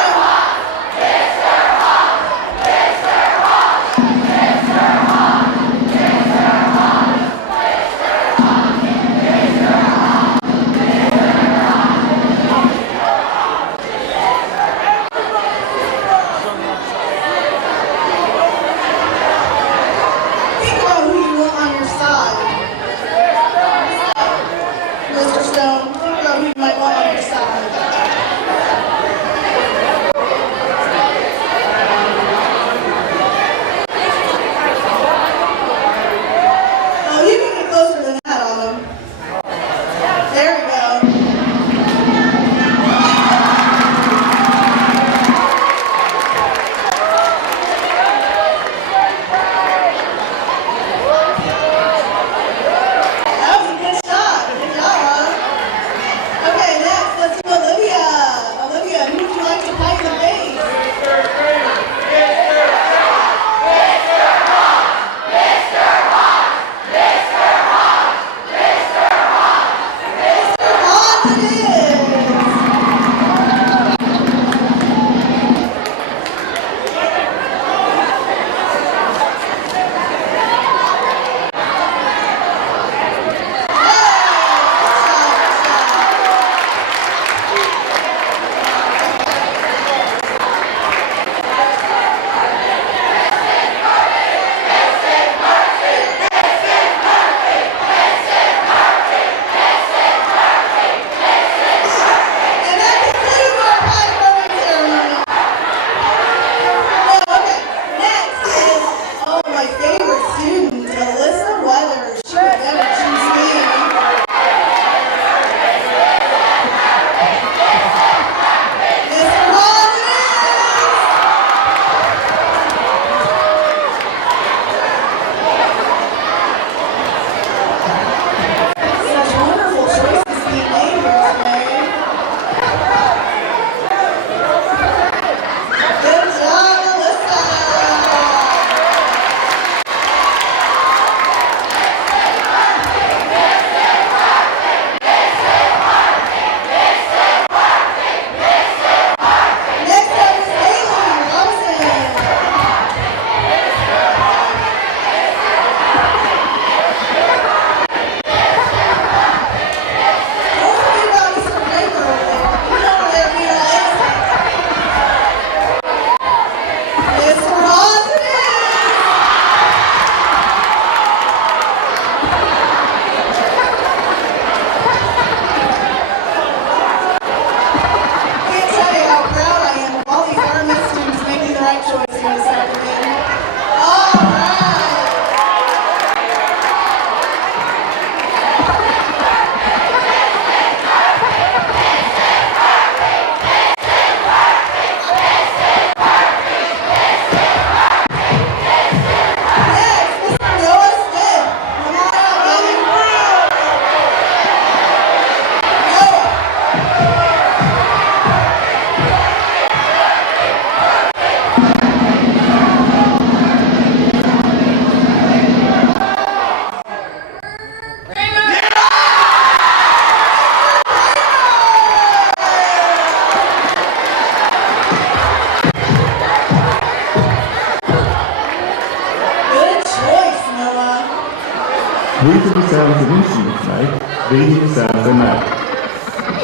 These are the sounds of instruments make. These are the sounds they make.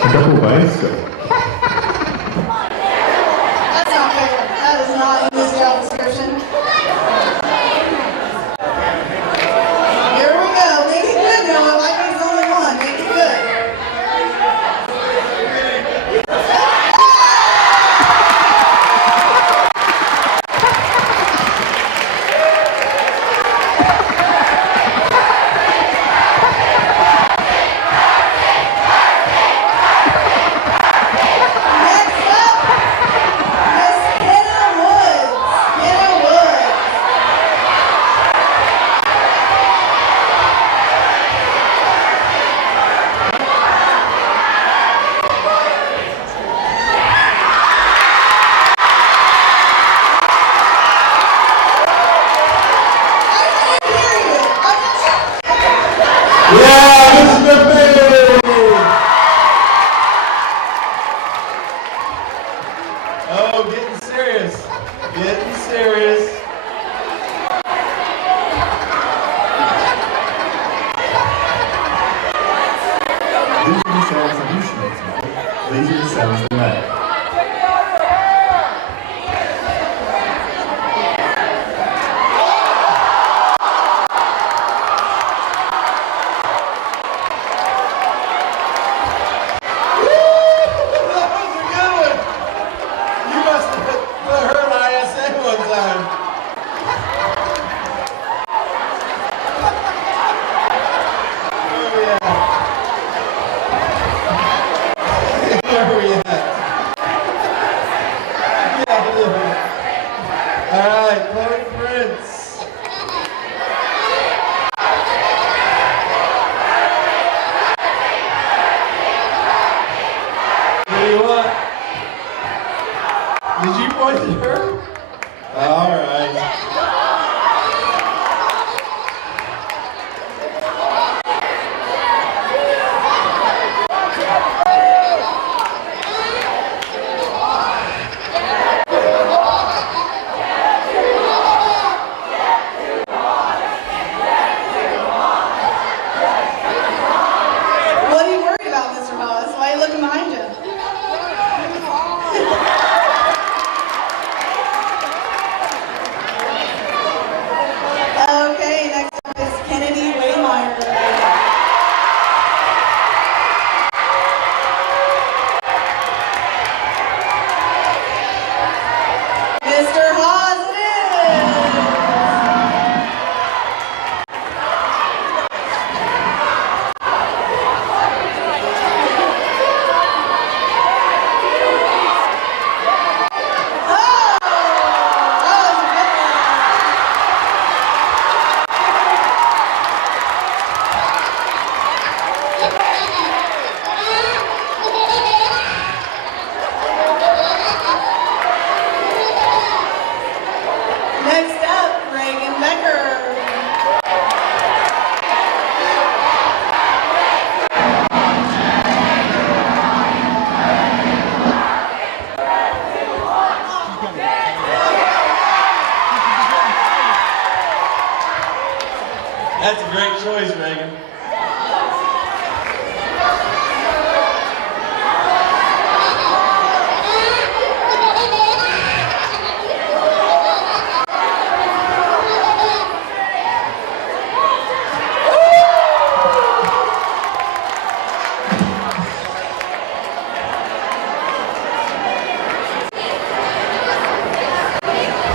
A double bass go. That's not fair. That is not in this job description. Here we go. Make it good now. I like there's only one. Make it good. Oh, getting serious. Getting serious. These are the sounds of instruments make. These are the sounds they make. Did you point to her? All right. What are you worried about, Mr. Hawes? Why are you looking behind you? Okay, next up is Kennedy Waymeyer. Mr. Hawes it Next up, Reagan Becker. That's a great choice, Reagan.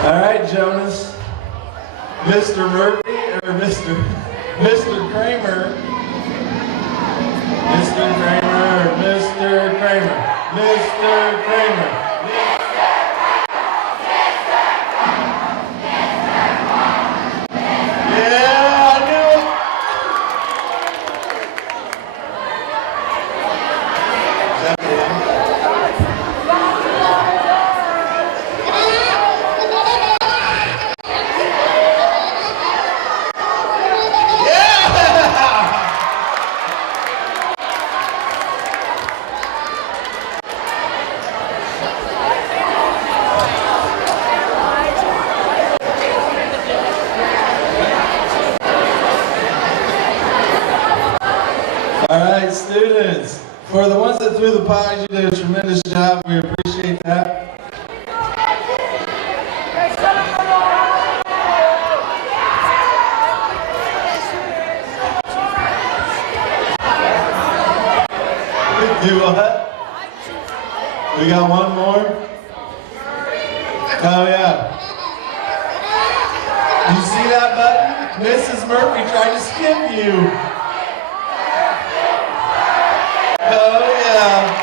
All right, Jonas. Mr. Murphy or Mr. Kramer? Mr. Kramer, Mr. Kramer, Mr. Kramer. Yeah, I knew it. Is that the end? All right, students. For the ones that threw the pies, you did a tremendous job. We appreciate that. Do what? We got one more? Oh yeah. You see that button? Mrs. Murphy tried to skip you. Oh yeah.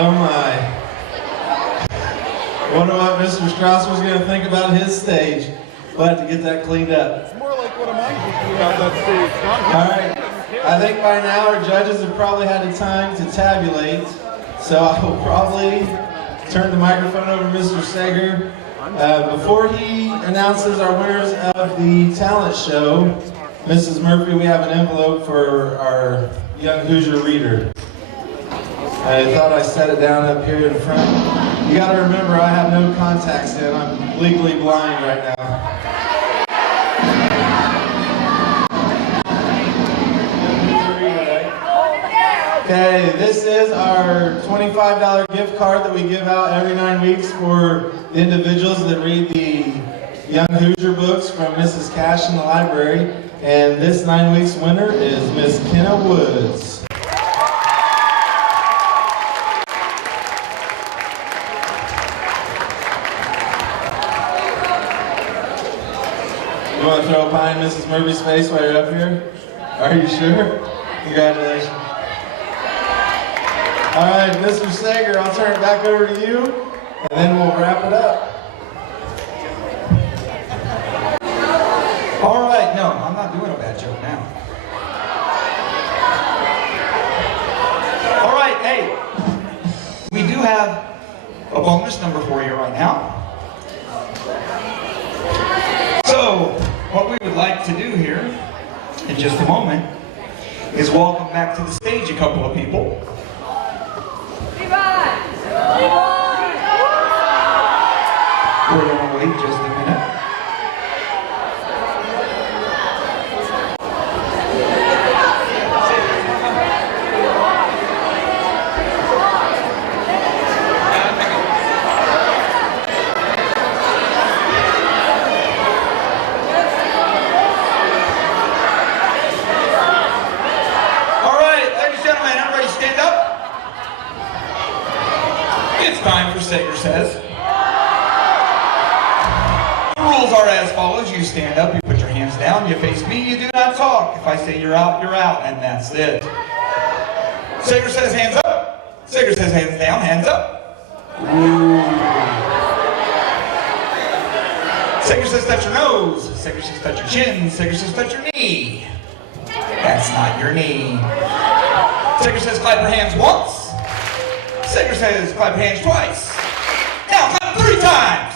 Oh my. Wonder what Mr. Strauss was going to think about his stage. We'll have to get that cleaned up. It's more like what am I thinking about that stage? Alright. I think by now our judges have probably had the time to tabulate. So I will probably turn the microphone over to Mr. Sager. Before he announces our winners of the talent show, Mrs. Murphy, we have an envelope for our young Hoosier reader. I thought I set it down up here in front. You gotta remember, I have no contacts in. I'm legally blind right now. Okay, this is our $25 gift card that we give out every 9 weeks for the individuals that read the Young Hoosier books from Mrs. Cash in the library. And this 9 weeks winner is Miss Kenna Woods. You want to throw a pie in Mrs. Murphy's face while you're up here? Are you sure? Congratulations. All right, Mr. Sager, I'll turn it back over to you, and then we'll wrap it up. All right, no, I'm not doing a bad joke now. All right, hey, we do have a bonus number for you right now. So, what we would like to do here, in just a moment, is welcome back to the stage a couple of people. We're going to wait just a minute. Time for Sager Says. The rules are as follows. You stand up, you put your hands down, you face me, you do not talk. If I say you're out, and that's it. Sager says hands up. Sager says hands down, hands up. Ooh. Sager says touch your nose. Sager says touch your chin. Sager says touch your knee. That's not your knee. Sager says clap your hands once. Sager says clap your hands twice. Now clap 3 times.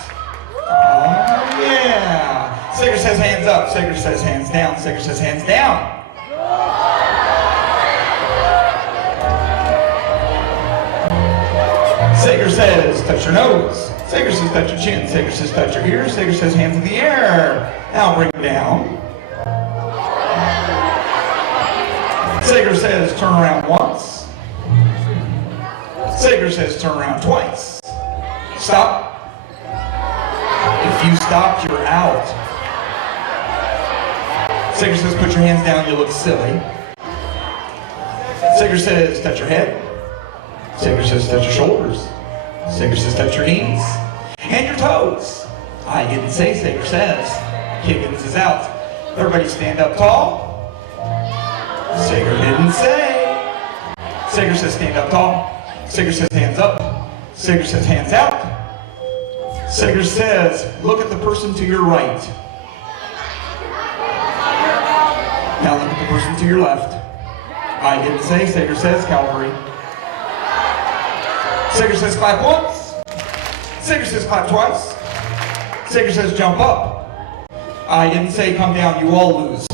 Oh yeah. Sager says hands up. Sager says hands down. Sager says hands down. Sager says touch your nose. Sager says touch your chin. Sager says touch your ears. Sager says hands in the air. Now bring them down. Sager says turn around once. Sager says turn around twice. Stop. If you stop, you're out. Sager says put your hands down, you look silly. Sager says touch your head. Sager says touch your shoulders. Sager says touch your knees. And your toes. I didn't say Sager says. Higgins is out. Everybody stand up tall. Sager didn't say. Sager says stand up tall. Sager says hands up. Sager says hands out. Sager says look at the person to your right. Now look at the person to your left. I didn't say. Sager says cavalry. Sager says clap once. Sager says clap twice. Sager says jump up. I didn't say come down. You all lose.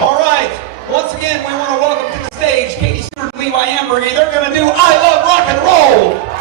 All right. Once again, we want to welcome to the stage Katie Stewart and Levi Ambergy. They're going to do I Love Rock and Roll.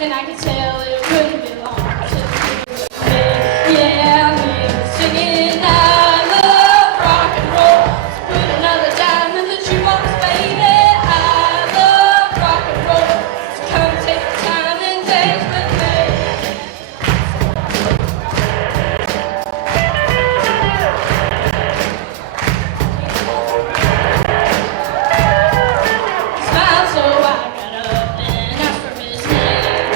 And I could tell it wouldn't be long till it was me. Yeah, me singing I love rock and roll. So put another dime in the jukebox, baby. I love rock and roll. So come take the time and dance with me. He smiled, so I got up and asked for his name.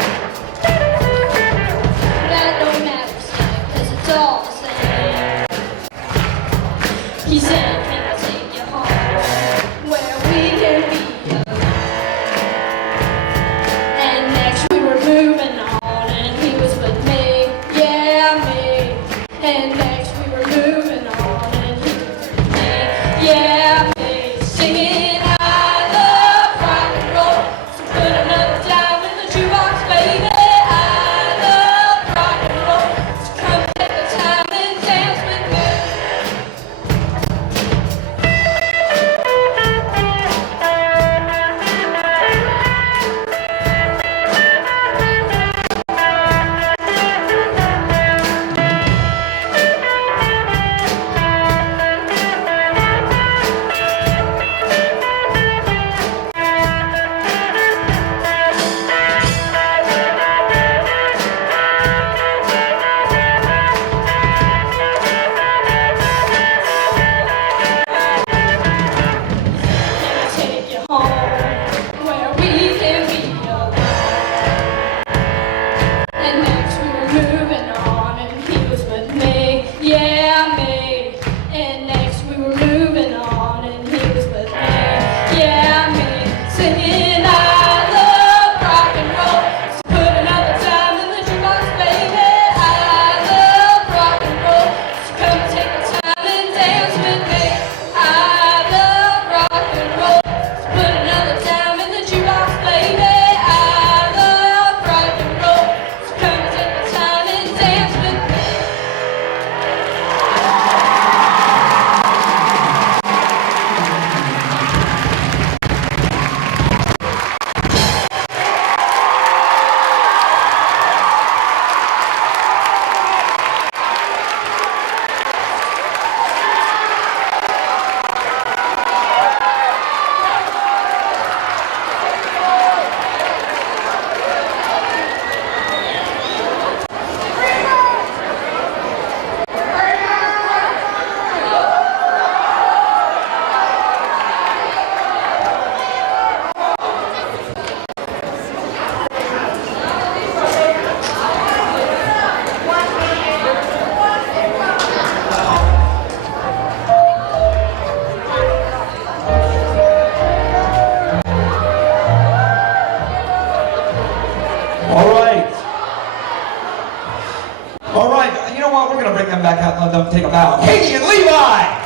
bring them back out and let them take a bow. Katie and Levi!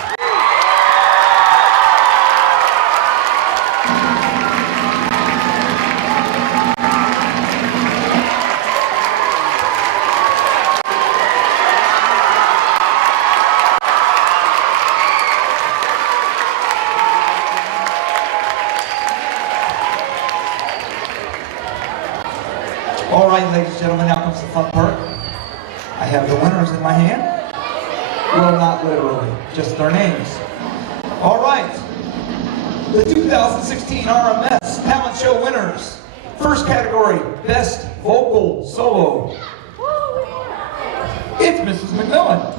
All right, ladies and gentlemen, now comes the fun part. I have the winners in my hand. Well, not literally, just their names. All right, the 2016 RMS Talent Show winners. First category, Best Vocal Solo. It's Mrs. McMillan.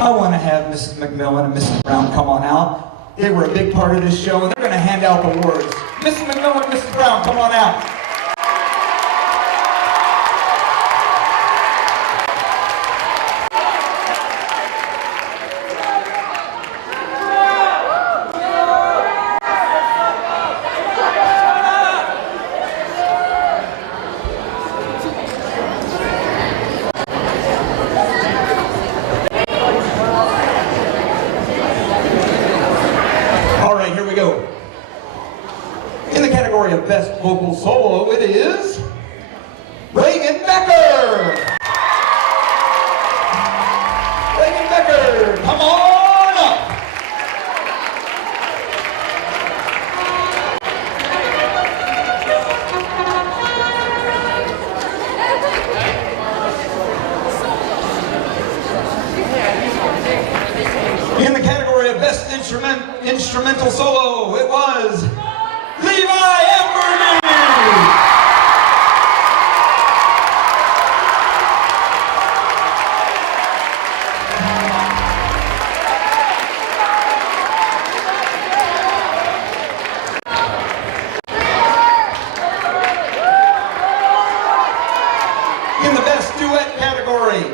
I want to have Mrs. McMillan and Mrs. Brown come on out. They were a big part of this show, and they're going to hand out the awards. Mrs. McMillan and Mrs. Brown, come on out. In the category of Best Vocal Solo, it is Reagan Becker. Reagan Becker, come on up. In the category of Best Instrumental Solo, it was Levi Emberny! In the Best Duet category,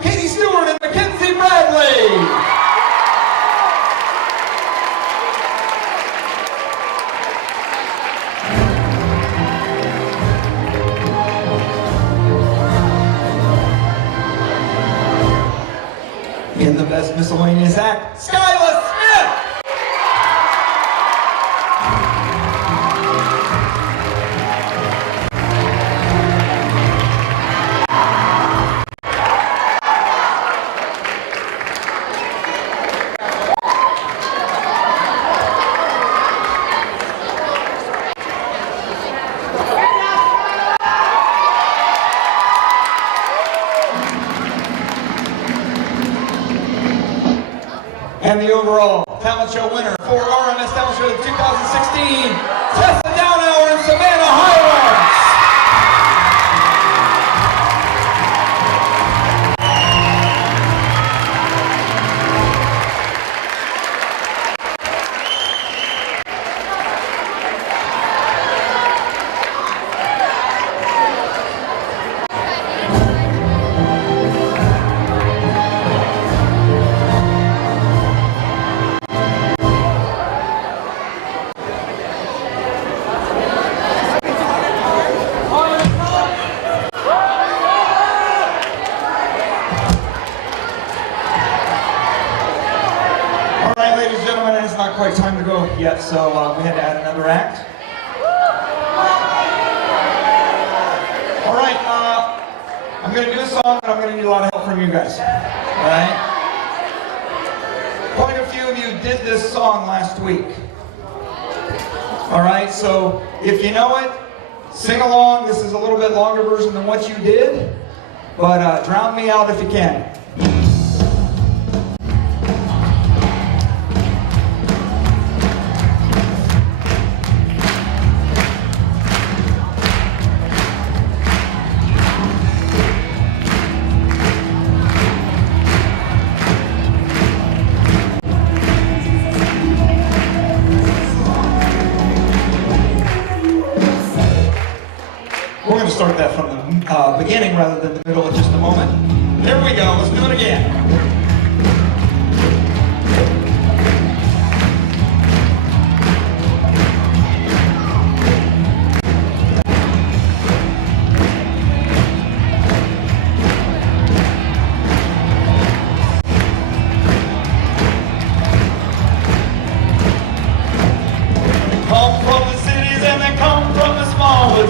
Katie Stewart and Mackenzie Bradley! In the Best Miscellaneous Act, Skyla Smith! And the overall talent show winner for RMS Talent Show 2016, Tessa Downhour and Savannah Highlands. Ladies and gentlemen, it's not quite time to go yet, so we had to add another act. All right, I'm going to do a song, but I'm going to need a lot of help from you guys. All right? Quite a few of you did this song last week. All right, so if you know it, sing along. This is a little bit longer version than what you did, but drown me out if you can. We're going to start that from the beginning rather than the middle in just a moment. There we go. Let's do it again.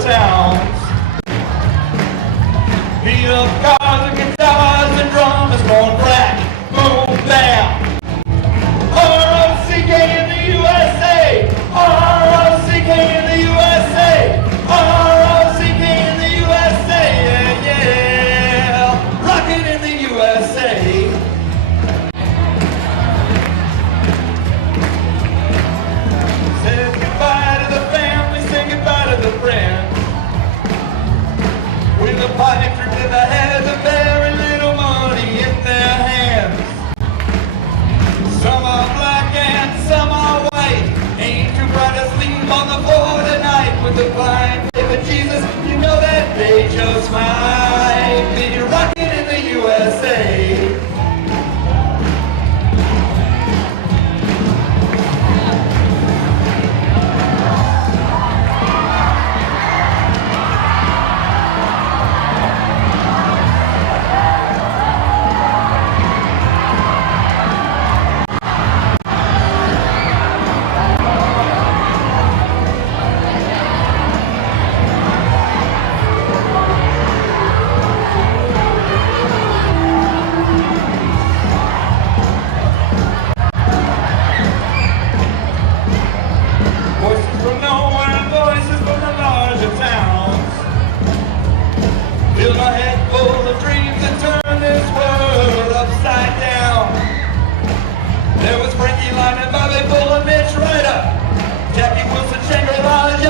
towns. Beat up cars and guitars and drums going crack, boom, bam. R-O-C-K in the USA, R-O-C-K in the USA, R-O-C-K in the USA, yeah, yeah. Rockin' in the USA. Said goodbye to the family, say goodbye to the friends. With a pipe dream in their heads and very little money in their hands. Some are black and some are white. Ain't too bright asleep on the floor tonight with the blind faith of Jesus. You know that they just might be rocking in the USA. Fill my head full of dreams and turn this world upside down. There was Frankie Lyman, Bobby Bull, and Mitch Ryder, Jackie Wilson, Shangri-La,